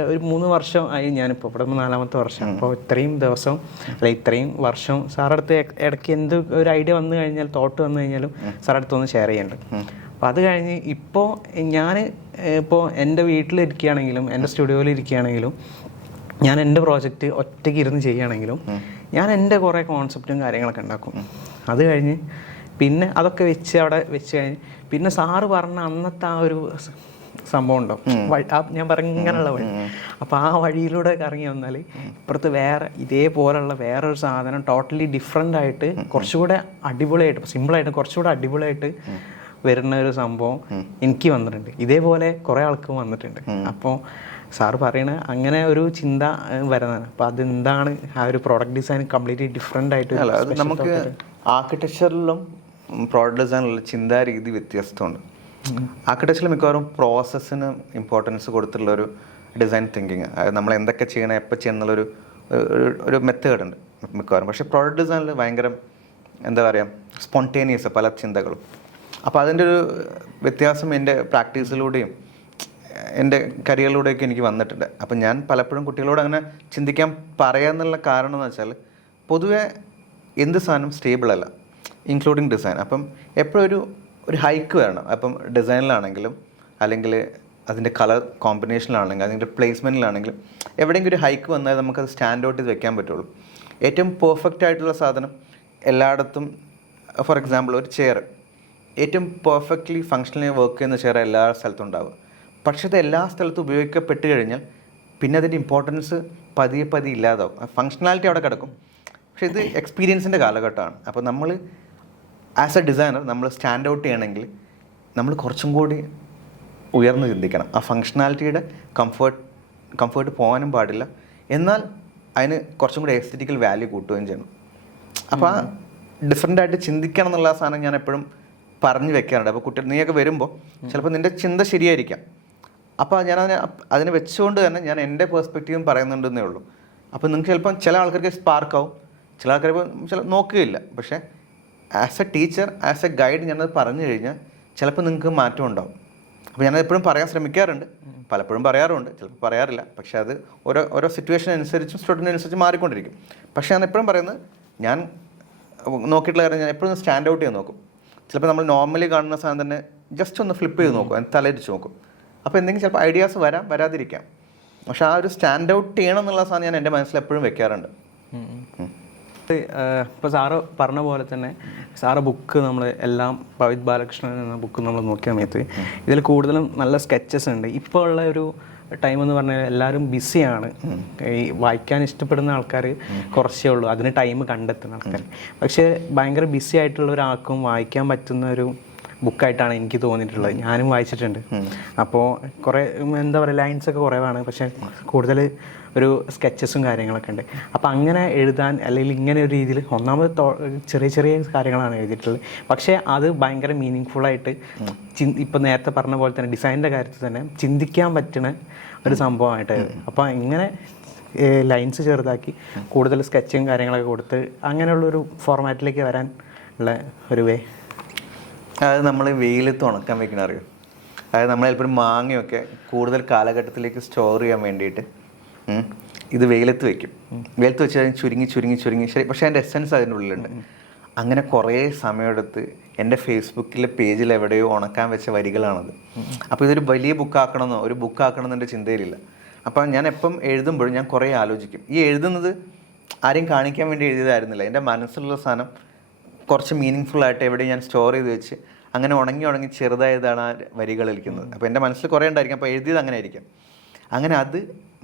ഒരു 3 വർഷം ആയി ഞാനിപ്പോൾ ഇവിടെ 4ാമത്തെ വർഷം. അപ്പോൾ ഇത്രയും ദിവസം അല്ല ഇത്രയും വർഷം സാറടുത്ത് ഇടയ്ക്ക് എന്ത് ഒരു ഐഡിയ വന്നു കഴിഞ്ഞാൽ തോട്ട് വന്നു കഴിഞ്ഞാലും സാറടുത്തൊന്ന് ഷെയർ ചെയ്യേണ്ടത്. അപ്പോൾ അത് കഴിഞ്ഞ് ഇപ്പോൾ എൻ്റെ വീട്ടിലിരിക്കുകയാണെങ്കിലും എൻ്റെ സ്റ്റുഡിയോയിൽ ഇരിക്കുകയാണെങ്കിലും ഞാൻ എൻ്റെ പ്രോജക്റ്റ് ഒറ്റയ്ക്ക് ഇരുന്ന് ചെയ്യുകയാണെങ്കിലും ഞാൻ എൻ്റെ കുറേ കോൺസെപ്റ്റും കാര്യങ്ങളൊക്കെ ഉണ്ടാക്കും. അത് കഴിഞ്ഞ് പിന്നെ അതൊക്കെ അവിടെ വെച്ച് കഴിഞ്ഞ് പിന്നെ സാറ് പറഞ്ഞ അന്നത്തെ ആ ഒരു സംഭവം ഉണ്ടോ ഞാൻ പറഞ്ഞ ഇങ്ങനെയുള്ള വഴി, അപ്പോൾ ആ വഴിയിലൂടെ ഇറങ്ങി വന്നാൽ ഇപ്പുറത്ത് വേറെ ഇതേപോലുള്ള വേറൊരു സാധനം ടോട്ടലി ഡിഫറെൻ്റ് ആയിട്ട് കുറച്ചുകൂടെ അടിപൊളിയായിട്ട് സിമ്പിളായിട്ട് കുറച്ചുകൂടെ അടിപൊളിയായിട്ട് വരുന്ന ഒരു സംഭവം എനിക്ക് വന്നിട്ടുണ്ട്. ഇതേപോലെ കുറേ ആൾക്കും വന്നിട്ടുണ്ട്. അപ്പോൾ സാറ് പറയണ അങ്ങനെ ഒരു ചിന്ത വരുന്നതാണ്. അപ്പോൾ അതെന്താണ് ആ ഒരു പ്രോഡക്റ്റ് ഡിസൈൻ കംപ്ലീറ്റ്ലി ഡിഫറെൻ്റ് ആയിട്ട്. നമുക്ക് ആർക്കിടെക്ചറിലും പ്രോഡക്റ്റ് ഡിസൈനിലുള്ള ചിന്താരീതി വ്യത്യസ്തമുണ്ട്. ആർക്കിടെക്ചറിൽ മിക്കവാറും പ്രോസസ്സിന് ഇമ്പോർട്ടൻസ് കൊടുത്തിട്ടുള്ള ഒരു ഡിസൈൻ തിങ്കിങ്, നമ്മൾ എന്തൊക്കെ ചെയ്യണം എപ്പോൾ ചെയ്യണമെന്നുള്ളൊരു ഒരു മെത്തേഡ് ഉണ്ട് മിക്കവാറും. പക്ഷേ പ്രോഡക്റ്റ് ഡിസൈനിൽ ഭയങ്കര എന്താ പറയുക സ്പോണ്ടേനിയസ് പല ചിന്തകളും. അപ്പോൾ അതിൻ്റെ ഒരു വ്യത്യാസം എൻ്റെ പ്രാക്ടീസിലൂടെയും എൻ്റെ കരിയറിലൂടെയൊക്കെ എനിക്ക് വന്നിട്ടുണ്ട്. അപ്പം ഞാൻ പലപ്പോഴും കുട്ടികളോട് അങ്ങനെ ചിന്തിക്കാൻ പറയാമെന്നുള്ള കാരണം എന്ന് വെച്ചാൽ പൊതുവെ എന്ത് സാധനം സ്റ്റേബിൾ അല്ല, ഇൻക്ലൂഡിങ് ഡിസൈൻ. അപ്പം എപ്പോഴും ഒരു ഹൈക്ക് വരണം. അപ്പം ഡിസൈനിലാണെങ്കിലും അല്ലെങ്കിൽ അതിൻ്റെ കളർ കോമ്പിനേഷനിലാണെങ്കിലും അതിൻ്റെ പ്ലേസ്മെൻറ്റിലാണെങ്കിലും എവിടെയെങ്കിലും ഒരു ഹൈക്ക് വന്നാൽ നമുക്കത് സ്റ്റാൻഡ് ഔട്ട് ചെയ്ത് വെക്കാൻ പറ്റുള്ളൂ. ഏറ്റവും പെർഫെക്റ്റ് ആയിട്ടുള്ള സാധനം എല്ലായിടത്തും, ഫോർ എക്സാമ്പിൾ ഒരു ചെയർ ഏറ്റവും പെർഫെക്റ്റ്ലി ഫങ്ഷണലി വർക്ക് ചെയ്യുന്ന ചെയർ എല്ലാ സ്ഥലത്തും ഉണ്ടാവുക. പക്ഷേ അത് എല്ലാ സ്ഥലത്തും ഉപയോഗിക്കപ്പെട്ട് കഴിഞ്ഞാൽ പിന്നെ അതിൻ്റെ ഇമ്പോർട്ടൻസ് പതിയെ ഇല്ലാതാവും. ഫങ്ഷണാലിറ്റി അവിടെ കിടക്കും, പക്ഷേ ഇത് എക്സ്പീരിയൻസിൻ്റെ കാലഘട്ടമാണ്. അപ്പോൾ നമ്മൾ ആസ് എ ഡിസൈനർ നമ്മൾ സ്റ്റാൻഡ് ഔട്ട് ചെയ്യണമെങ്കിൽ നമ്മൾ കുറച്ചും കൂടി ഉയർന്ന് ചിന്തിക്കണം. ആ ഫങ്ഷണാലിറ്റിയുടെ കംഫേർട്ട് പോകാനും പാടില്ല, എന്നാൽ അതിന് കുറച്ചും കൂടി എസ്തെറ്റിക്കൽ വാല്യൂ കൂട്ടുകയും ചെയ്യണം. അപ്പോൾ ആ ഡിഫറെൻ്റ് ആയിട്ട് ചിന്തിക്കണം എന്നുള്ള സാധനം ഞാൻ എപ്പോഴും പറഞ്ഞു വെക്കാറുണ്ട്. അപ്പോൾ കുട്ടികൾ നീയൊക്കെ വരുമ്പോൾ ചിലപ്പോൾ നിൻ്റെ ചിന്ത ശരിയായിരിക്കാം, അപ്പോൾ അതിനെ വെച്ചുകൊണ്ട് തന്നെ ഞാൻ എൻ്റെ പേഴ്സ്പെക്റ്റീവും പറയുന്നുണ്ടെന്നേ ഉള്ളൂ. അപ്പോൾ നിങ്ങൾക്ക് ചിലപ്പം ചില ആൾക്കാർക്ക് സ്പാർക്കാവും, ചില ആൾക്കാർ ചില നോക്കുകയില്ല. പക്ഷേ as A teacher, as A guide ഞാനത് പറഞ്ഞു കഴിഞ്ഞാൽ ചിലപ്പോൾ നിങ്ങൾക്ക് മാറ്റം ഉണ്ടാവും. അപ്പോൾ ഞാനത് എപ്പോഴും പറയാൻ ശ്രമിക്കാറുണ്ട്, പലപ്പോഴും പറയാറുണ്ട്, ചിലപ്പോൾ പറയാറില്ല. പക്ഷേ അത് ഓരോ സിറ്റുവേഷൻ അനുസരിച്ചും സ്റ്റുഡൻറ്റിനനുസരിച്ച് മാറിക്കൊണ്ടിരിക്കും. പക്ഷേ ഞാൻ എപ്പോഴും പറയുന്നത്, ഞാൻ നോക്കിയിട്ടുള്ള കാര്യം ഞാൻ എപ്പോഴും സ്റ്റാൻഡ് ഔട്ട് ചെയ്ത് നോക്കും. ചിലപ്പോൾ നമ്മൾ നോർമലി കാണുന്ന സാധനം തന്നെ ജസ്റ്റ് ഒന്ന് ഫ്ലിപ്പ് ചെയ്ത് നോക്കും, അതിന് തലയിരിച്ച് നോക്കും. അപ്പോൾ എന്തെങ്കിലും ചിലപ്പോൾ ഐഡിയാസ് വരാതിരിക്കാം. പക്ഷെ ആ ഒരു സ്റ്റാൻഡ് ഔട്ട് ചെയ്യണം എന്നുള്ള സാധനം ഞാൻ എൻ്റെ മനസ്സിൽ എപ്പോഴും വെക്കാറുണ്ട്. ഇപ്പോൾ സാറ് പറഞ്ഞ പോലെ തന്നെ സാറ് ബുക്ക് നമ്മൾ എല്ലാം പവിത് ബാലകൃഷ്ണൻ എന്ന ബുക്ക് നമ്മൾ നോക്കിയ സമയത്ത് ഇതിൽ കൂടുതലും നല്ല സ്കെച്ചസ് ഉണ്ട്. ഇപ്പോൾ ഉള്ള ഒരു ടൈം എന്ന് പറഞ്ഞാൽ എല്ലാവരും ബിസിയാണ്. ഈ വായിക്കാൻ ഇഷ്ടപ്പെടുന്ന ആൾക്കാർ കുറച്ചേ ഉള്ളൂ, അതിന് ടൈം കണ്ടെത്തുന്ന ആൾക്കാർ. പക്ഷേ ഭയങ്കര ബിസി ആയിട്ടുള്ള ഒരാൾക്കും വായിക്കാൻ പറ്റുന്ന ഒരു ബുക്കായിട്ടാണ് എനിക്ക് തോന്നിയിട്ടുള്ളത്. ഞാനും വായിച്ചിട്ടുണ്ട്. അപ്പോൾ കുറേ എന്താ പറയുക, ലൈൻസൊക്കെ കുറവാണ്, പക്ഷേ കൂടുതൽ ഒരു സ്കെച്ചസും കാര്യങ്ങളൊക്കെ ഉണ്ട്. അപ്പോൾ അങ്ങനെ എഴുതാൻ അല്ലെങ്കിൽ ഇങ്ങനെ ഒരു രീതിയിൽ ഒന്നാമത് ചെറിയ ചെറിയ കാര്യങ്ങളാണ് എഴുതിയിട്ടുള്ളത്, പക്ഷേ അത് ഭയങ്കര മീനിങ് ഫുള്ളായിട്ട് ഇപ്പം നേരത്തെ പറഞ്ഞ പോലെ തന്നെ ഡിസൈനിൻ്റെ കാര്യത്തിൽ തന്നെ ചിന്തിക്കാൻ പറ്റുന്ന ഒരു സംഭവമായിട്ടായിരുന്നു. അപ്പോൾ ഇങ്ങനെ ലൈൻസ് ചെറുതാക്കി കൂടുതൽ സ്കെച്ചും കാര്യങ്ങളൊക്കെ കൊടുത്ത് അങ്ങനെയുള്ളൊരു ഫോർമാറ്റിലേക്ക് വരാൻ ഉള്ള ഒരു വേ. അതായത് നമ്മൾ വെയിലത്ത് ഉണക്കാൻ വെക്കണ അറിയോ, അതായത് നമ്മൾ ചിലപ്പോൾ മാങ്ങയൊക്കെ കൂടുതൽ കാലഘട്ടത്തിലേക്ക് സ്റ്റോർ ചെയ്യാൻ വേണ്ടിയിട്ട് ഇത് വെയിലത്ത് വെക്കും. വെയിലത്ത് വെച്ച് കഴിഞ്ഞാൽ ചുരുങ്ങി ശരി, പക്ഷേ അതിൻ്റെ എസെൻസ് അതിൻ്റെ ഉള്ളിലുണ്ട്. അങ്ങനെ കുറേ സമയമെടുത്ത് എൻ്റെ ഫേസ്ബുക്കിലെ പേജിൽ എവിടെയോ ഉണക്കാൻ വെച്ച വരികളാണത്. അപ്പോൾ ഇതൊരു വലിയ ബുക്കാക്കണമെന്നോ ഒരു ബുക്കാക്കണമെന്ന് എൻ്റെ ചിന്തയിലില്ല. അപ്പോൾ ഞാൻ എപ്പം എഴുതുമ്പോഴും ഞാൻ കുറേ ആലോചിക്കും. ഈ എഴുതുന്നത് ആരെയും കാണിക്കാൻ വേണ്ടി എഴുതിയതായിരുന്നില്ല, എൻ്റെ മനസ്സിലുള്ള സാധനം കുറച്ച് മീനിങ് ഫുള്ളായിട്ട് എവിടെയും ഞാൻ സ്റ്റോർ ചെയ്ത് വെച്ച് അങ്ങനെ ഉണങ്ങി ചെറുതായതാണ് ആ വരികൾ ഇരിക്കുന്നത്. അപ്പോൾ എൻ്റെ മനസ്സിൽ കുറേ ഉണ്ടായിരിക്കും, അപ്പോൾ എഴുതിയത് അങ്ങനെ ആയിരിക്കും. അങ്ങനെ അത്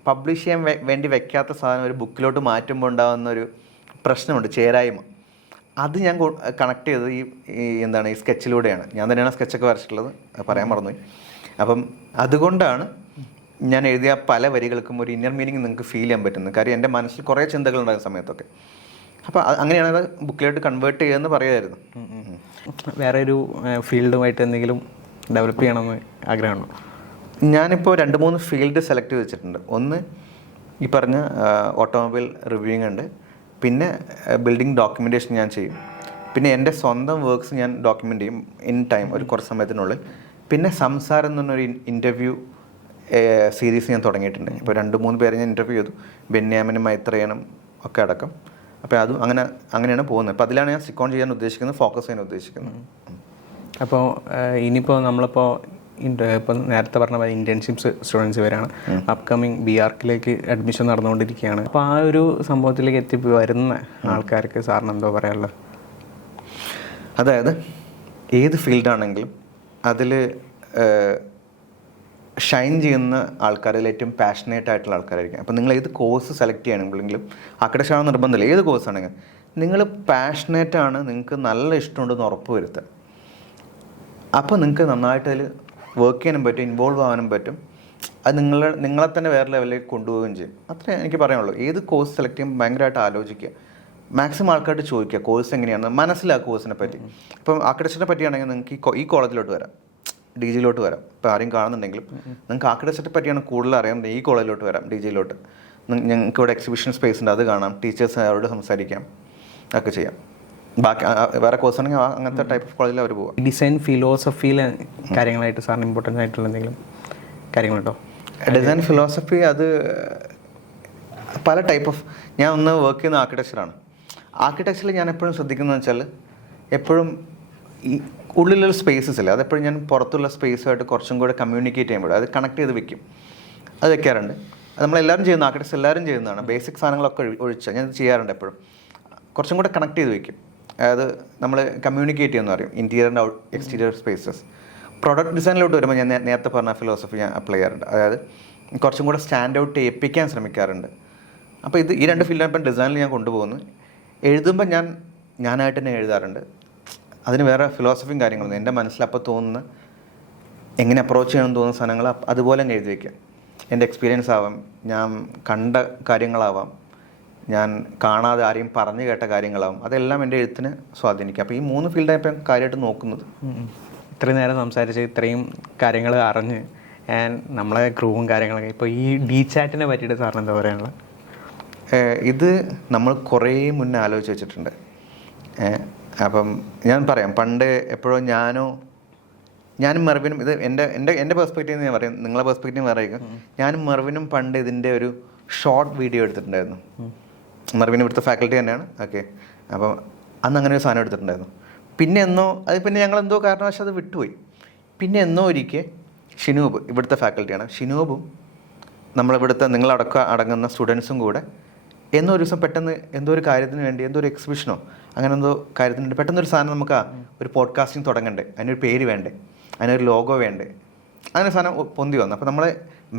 പബ്ലിഷ് ചെയ്യാൻ വേണ്ടി വെക്കാത്ത സാധനം ഒരു ബുക്കിലോട്ട് മാറ്റുമ്പോൾ ഉണ്ടാകുന്ന ഒരു പ്രശ്നമുണ്ട്, ചേരായ്മ. അത് ഞാൻ കണക്ട് ചെയ്തത് ഈ സ്കെച്ചിലൂടെയാണ്. ഞാൻ തന്നെയാണ് സ്കെച്ചൊക്കെ വരച്ചിട്ടുള്ളത്, പറയാൻ മറന്നുപോയി. അപ്പം അതുകൊണ്ടാണ് ഞാൻ എഴുതിയ പല വരികൾക്കും ഒരു ഇന്നർ മീനിങ് നിങ്ങൾക്ക് ഫീൽ ചെയ്യാൻ പറ്റുന്നത്. കാര്യം എൻ്റെ മനസ്സിൽ കുറേ ചിന്തകളുണ്ടാകുന്ന സമയത്തൊക്കെ. അപ്പോൾ അങ്ങനെയാണ് അത് ബുക്കിലോട്ട് കൺവേർട്ട് ചെയ്യുമെന്ന് പറയുമായിരുന്നു. വേറെ ഒരു ഫീൽഡുമായിട്ട് എന്തെങ്കിലും ഡെവലപ്പ് ചെയ്യണമെന്ന് ആഗ്രഹമുണ്ടോ? ഞാനിപ്പോൾ 2-3 ഫീൽഡ് സെലക്ട് ചെയ്ത് വെച്ചിട്ടുണ്ട്. ഒന്ന് ഈ പറഞ്ഞ ഓട്ടോമൊബൈൽ റിവ്യൂയിങ് ഉണ്ട്, പിന്നെ ബിൽഡിംഗ് ഡോക്യുമെൻറ്റേഷൻ ഞാൻ ചെയ്യും, പിന്നെ എൻ്റെ സ്വന്തം വർക്ക്സ് ഞാൻ ഡോക്യുമെൻ്റ് ചെയ്യും ഇൻ ടൈം, ഒരു കുറച്ച് സമയത്തിനുള്ളിൽ. പിന്നെ സംസാരം എന്ന് പറഞ്ഞൊരു ഇൻ്റർവ്യൂ സീരീസ് ഞാൻ തുടങ്ങിയിട്ടുണ്ട്. ഇപ്പോൾ 2-3 പേരെ ഞാൻ ഇൻ്റർവ്യൂ ചെയ്തു, ബെന്യാമിനും മൈത്രേയനും ഒക്കെ അടക്കം. അപ്പോൾ അതും അങ്ങനെയാണ് പോകുന്നത്. അപ്പോൾ അതിലാണ് ഞാൻ സ്റ്റിക്ക് ഓൺ ചെയ്യാൻ ഉദ്ദേശിക്കുന്നത്, ഫോക്കസ് ചെയ്യാൻ ഉദ്ദേശിക്കുന്നത്. അപ്പോൾ ഇനിയിപ്പോൾ നമ്മളിപ്പോൾ ഇപ്പം നേരത്തെ പറഞ്ഞ പോലെ ഇൻറ്റേൺഷിപ്സ് സ്റ്റുഡൻസ് വരാണ്, അപ്കമിങ് BArcലേക്ക് അഡ്മിഷൻ നടന്നുകൊണ്ടിരിക്കുകയാണ്. അപ്പോൾ ആ ഒരു സംഭവത്തിലേക്ക് വരുന്ന ആൾക്കാർക്ക് സാറിന് എന്തോ പറയാനുള്ളത്? അതായത് ഏത് ഫീൽഡാണെങ്കിലും അതിൽ ഷൈൻ ചെയ്യുന്ന ആൾക്കാരിൽ ഏറ്റവും പാഷനേറ്റ് ആയിട്ടുള്ള ആൾക്കാരായിരിക്കും. അപ്പോൾ നിങ്ങൾ ഏത് കോഴ്സ് സെലക്ട് ചെയ്യണമെങ്കിലും ആർക്കിടെക്ചർ ആണെന്ന് നിർബന്ധമില്ല, ഏത് കോഴ്സാണെങ്കിലും നിങ്ങൾ പാഷനേറ്റാണ്, നിങ്ങൾക്ക് നല്ല ഇഷ്ടമുണ്ടെന്ന് ഉറപ്പ് വരുത്തുക. അപ്പോൾ നിങ്ങൾക്ക് നന്നായിട്ട് അതിൽ വർക്ക് ചെയ്യാനും പറ്റും, ഇൻവോൾവ് ആവാനും പറ്റും. അത് നിങ്ങളെ തന്നെ വേറെ ലെവലിലേക്ക് കൊണ്ടുപോവുകയും ചെയ്യും. അത്രേ എനിക്ക് പറയാനുള്ളൂ. ഏത് കോഴ്സ് സെലക്ട് ചെയ്യുമ്പോൾ ഭയങ്കരമായിട്ട് ആലോചിക്കുക, മാക്സിമം ആൾക്കാരോട് ചോദിക്കുക കോഴ്സ് എങ്ങനെയാണ്, മനസ്സിലാക്കുക കോഴ്സിനെ പറ്റി. ഇപ്പം ആർക്കിടെക്ചറിനെ പറ്റിയാണെങ്കിൽ നിങ്ങൾക്ക് ഈ കോളേജിലോട്ട് വരാം, DGയിലോട്ട് വരാം. ഇപ്പോൾ ആരെയും കാണുന്നുണ്ടെങ്കിലും നിങ്ങൾക്ക് ആർക്കിടെക്ചറിനെ പറ്റിയാണ് കൂടുതൽ അറിയാം, ഈ കോളേജിലോട്ട് വരാം, DGയിലോട്ട്. ഞങ്ങൾക്ക് ഇവിടെ എക്സിബിഷൻ സ്പേസ് ഉണ്ട്, അത് കാണാം, ടീച്ചേഴ്സ് അവരോട് സംസാരിക്കാം, ഒക്കെ ചെയ്യാം. ബാക്കി വേറെ കോഴ്സ് ആണെങ്കിൽ അങ്ങനത്തെ ടൈപ്പ് ഓഫ് കോളേജിൽ അവർ പോവാം. ഡിസൈൻ ഫിലോസഫിയിൽ കാര്യങ്ങളായിട്ട് സാറിന് ഇമ്പോർട്ടൻ്റ് ആയിട്ടുള്ള എന്തെങ്കിലും കാര്യങ്ങളുണ്ടോ? ഡിസൈൻ ഫിലോസഫി അത് പല ടൈപ്പ് ഓഫ്, ഞാൻ ഒന്ന് വർക്ക് ചെയ്യുന്ന ആർക്കിടെക്ചറാണ്. ആർക്കിടെക്ചറിൽ ഞാൻ എപ്പോഴും ശ്രദ്ധിക്കുന്നതെന്ന് വെച്ചാൽ എപ്പോഴും ഈ ഉള്ളിലുള്ള സ്പേസസ് അല്ലേ, അതെപ്പോഴും ഞാൻ പുറത്തുള്ള സ്പേസുമായിട്ട് കുറച്ചും കൂടെ കമ്മ്യൂണിക്കേറ്റ് ചെയ്യുമ്പോൾ അത് കണക്ട് ചെയ്ത് വെക്കും, അത് വെക്കാറുണ്ട്. അത് നമ്മളെല്ലാവരും ചെയ്യുന്ന ആർക്കിടെക്ട്സ് എല്ലാവരും ചെയ്യുന്നതാണ്. ബേസിക് സാധനങ്ങളൊക്കെ ഒഴിച്ചാൽ ഞാൻ ചെയ്യാറുണ്ട്. എപ്പോഴും കുറച്ചും കൂടെ കണക്ട് ചെയ്ത് വെക്കും. അതായത് നമ്മൾ കമ്മ്യൂണിക്കേറ്റ് ചെയ്യുമെന്ന് പറയും, interior and exterior spaces. Product ഡിസൈനിലോട്ട് വരുമ്പോൾ ഞാൻ നേരത്തെ പറഞ്ഞ ഫിലോസഫി ഞാൻ അപ്ലൈ ചെയ്യാറുണ്ട്. അതായത് കുറച്ചും കൂടെ സ്റ്റാൻഡ് ഔട്ട് ചെയ്യിപ്പിക്കാൻ ശ്രമിക്കാറുണ്ട്. അപ്പോൾ ഈ 2 ഫീൽഡാണ് ഇപ്പം ഡിസൈനിൽ ഞാൻ കൊണ്ടുപോകുന്നത്. എഴുതുമ്പോൾ ഞാനായിട്ട് തന്നെ എഴുതാറുണ്ട്. അതിന് വേറെ ഫിലോസഫിയും കാര്യങ്ങളൊന്നും എൻ്റെ മനസ്സിലപ്പോൾ തോന്നുന്ന എങ്ങനെ അപ്രോച്ച് ചെയ്യണമെന്ന് തോന്നുന്ന സാധനങ്ങൾ അതുപോലെ അങ്ങ് എഴുതി വയ്ക്കുക. എൻ്റെ എക്സ്പീരിയൻസ് ആവാം, ഞാൻ കണ്ട കാര്യങ്ങളാവാം, ഞാൻ കാണാതെ ആരെയും പറഞ്ഞു കേട്ട കാര്യങ്ങളാവും, അതെല്ലാം എൻ്റെ എഴുത്തിന് സ്വാധീനിക്കും. അപ്പോൾ ഈ 3 ഫീൽഡായപ്പോൾ കാര്യമായിട്ട് നോക്കുന്നത്. ഇത്രയും നേരം സംസാരിച്ച് ഇത്രയും കാര്യങ്ങൾ അറിഞ്ഞ് നമ്മളെ ഗ്രൂവും കാര്യങ്ങളൊക്കെ, ഇപ്പോൾ ഈ ഡി ചാറ്റിനെ പറ്റിയിട്ട് സാറിന് എന്താ പറയാനുള്ളത്? ഇത് നമ്മൾ കുറേ മുന്നേ ആലോചിച്ച് വെച്ചിട്ടുണ്ട്. അപ്പം ഞാൻ പറയാം, പണ്ട് എപ്പോഴോ ഞാനും മെർവിനും, ഇത് എൻ്റെ പെർസ്പെക്റ്റീവ് ഞാൻ പറയും, നിങ്ങളെ പെർസ്പെക്റ്റീവ് പറയുക, ഞാനും മെർവിനും പണ്ട് ഇതിൻ്റെ ഒരു ഷോർട്ട് വീഡിയോ എടുത്തിട്ടുണ്ടായിരുന്നു. മെർവിൻ ഇവിടുത്തെ ഫാക്കൽറ്റി തന്നെയാണ്. ഓക്കെ, അപ്പം അന്ന് അങ്ങനെ ഒരു സാധനം എടുത്തിട്ടുണ്ടായിരുന്നു. പിന്നെ ഞങ്ങളെന്തോ കാരണവശാൽ അത് വിട്ടുപോയി. പിന്നെ ഒരിക്കൽ ഷിനൂബ് ഇവിടുത്തെ ഫാക്കൽറ്റിയാണ്, ഷിനൂബും നമ്മളിവിടുത്തെ അടങ്ങുന്ന സ്റ്റുഡൻസും കൂടെ ഒരു ദിവസം പെട്ടെന്ന് എന്തോ ഒരു കാര്യത്തിന് വേണ്ടി, എന്തോ ഒരു എക്സിബിഷനോ അങ്ങനെ എന്തോ കാര്യത്തിന് വേണ്ടി പെട്ടെന്നൊരു സാധനം നമുക്ക് ഒരു പോഡ്കാസ്റ്റിംഗ് തുടങ്ങണ്ടേ, അതിനൊരു പേര് വേണ്ടേ, അതിനൊരു ലോഗോ വേണ്ടേ, അങ്ങനെ സാധനം പൊന്തി വന്നു. അപ്പോൾ നമ്മളെ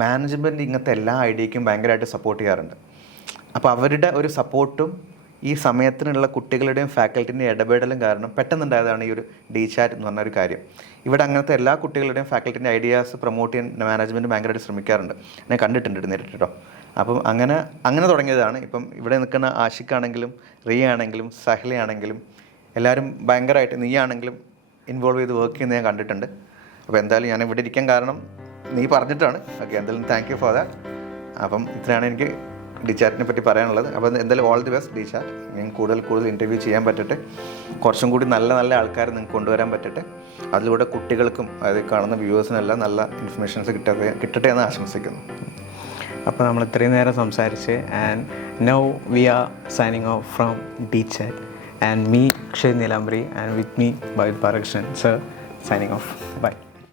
മാനേജ്മെൻറ്റ് ഇങ്ങനത്തെ എല്ലാ ഐഡിയയ്ക്കും ഭയങ്കരമായിട്ട് സപ്പോർട്ട് ചെയ്യാറുണ്ട്. അപ്പോൾ അവരുടെ ഒരു സപ്പോർട്ടും ഈ സമയത്തിനുള്ള കുട്ടികളുടെയും ഫാക്കൽറ്റിൻ്റെയും ഇടപെടലും കാരണം പെട്ടെന്നുണ്ടായതാണ് ഈ ഒരു ഡി ചാറ്റ് എന്ന് പറഞ്ഞൊരു കാര്യം. ഇവിടെ അങ്ങനത്തെ എല്ലാ കുട്ടികളുടെയും ഫാക്കൽറ്റിൻ്റെ ഐഡിയാസ് പ്രൊമോട്ട് ചെയ്യാൻ മാനേജ്മെൻറ്റ് ഭയങ്കരമായിട്ട് ശ്രമിക്കാറുണ്ട്. ഞാൻ കണ്ടിട്ടുണ്ട് നേരിട്ട് കേട്ടോ. അപ്പം അങ്ങനെ തുടങ്ങിയതാണ്. ഇപ്പം ഇവിടെ നിൽക്കുന്ന ആഷിഖാണെങ്കിലും റിയ ആണെങ്കിലും സഹലയാണെങ്കിലും എല്ലാവരും ഭയങ്കരമായിട്ട്, നീയാണെങ്കിലും ഇൻവോൾവ് ചെയ്ത് വർക്ക് ചെയ്യുന്നത് ഞാൻ കണ്ടിട്ടുണ്ട്. അപ്പോൾ എന്തായാലും ഞാൻ ഇവിടെ ഇരിക്കാൻ കാരണം നീ പറഞ്ഞിട്ടാണ്. ഓക്കെ, എന്തായാലും താങ്ക് യു ഫോർ ദാറ്റ്. അപ്പം ഇത്രയാണ് എനിക്ക് ഡി ചാറ്റിനെ പറ്റി പറയാനുള്ളത്. അപ്പോൾ എന്തായാലും all the best D chat. നിങ്ങൾക്ക് കൂടുതൽ ഇൻ്റർവ്യൂ ചെയ്യാൻ പറ്റട്ടെ, കുറച്ചും കൂടി നല്ല ആൾക്കാരെ നിങ്ങൾക്ക് കൊണ്ടുവരാൻ പറ്റട്ടെ. അതിലൂടെ കുട്ടികൾക്കും അതായത് കാണുന്ന വ്യൂവേഴ്സിനെല്ലാം നല്ല ഇൻഫർമേഷൻസ് കിട്ടട്ടെ എന്ന് ആശംസിക്കുന്നു. അപ്പോൾ നമ്മൾ ഇത്രയും നേരം സംസാരിച്ച് now we are signing off from the chat and me Akshay Nilambari and with me Bhavit Balakrishnan sir signing off. Bye.